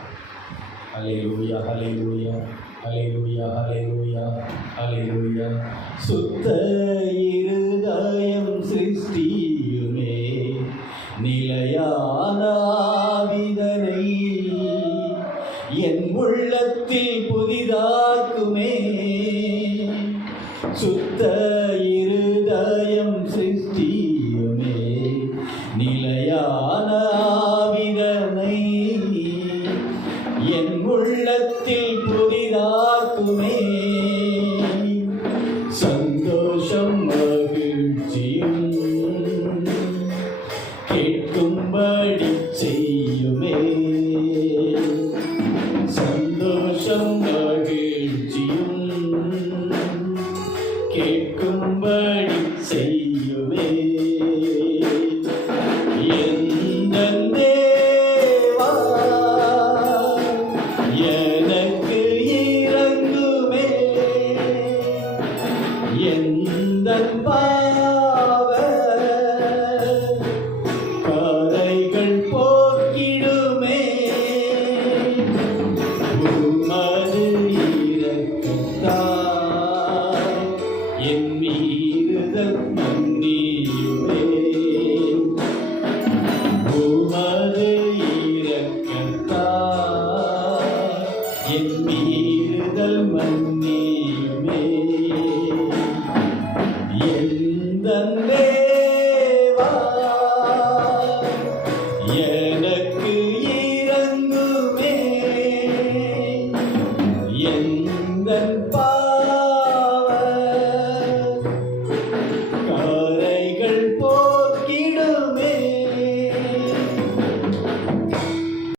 ஹல்லேலூயா, ஹல்லேலூயா, ஹல்லேலூயா, ஹல்லேலூயா, ஹல்லேலூயா. சுத்த இருதயம் சிருஷ்டியுமே, நிலையான ஆவிதனை என் உள்ளத்தில் புதிதாக்குமே. மனிதனை என் உள்ளத்தில் புதிதாக்குமே. சந்தோஷம் மகிழ்ச்சியும் கேட்கும்படி செய்யுமே. சந்தோஷம் மகிழ்ச்சியும் கேட்கும்படி செய்யுமே. எந்தன் தேவா எனக்கு இரங்குமே. எந்தன் பாவ கரைகள் போக்கிடுமே. உமது இரக்கத்தால் என் மீறுதல் மன்னியுமே. உமது இரக்கத்தால் என் மீறுதல் மன்னியுமே. எந்தன் தேவா எனக்கு இரங்குமே. எந்தன்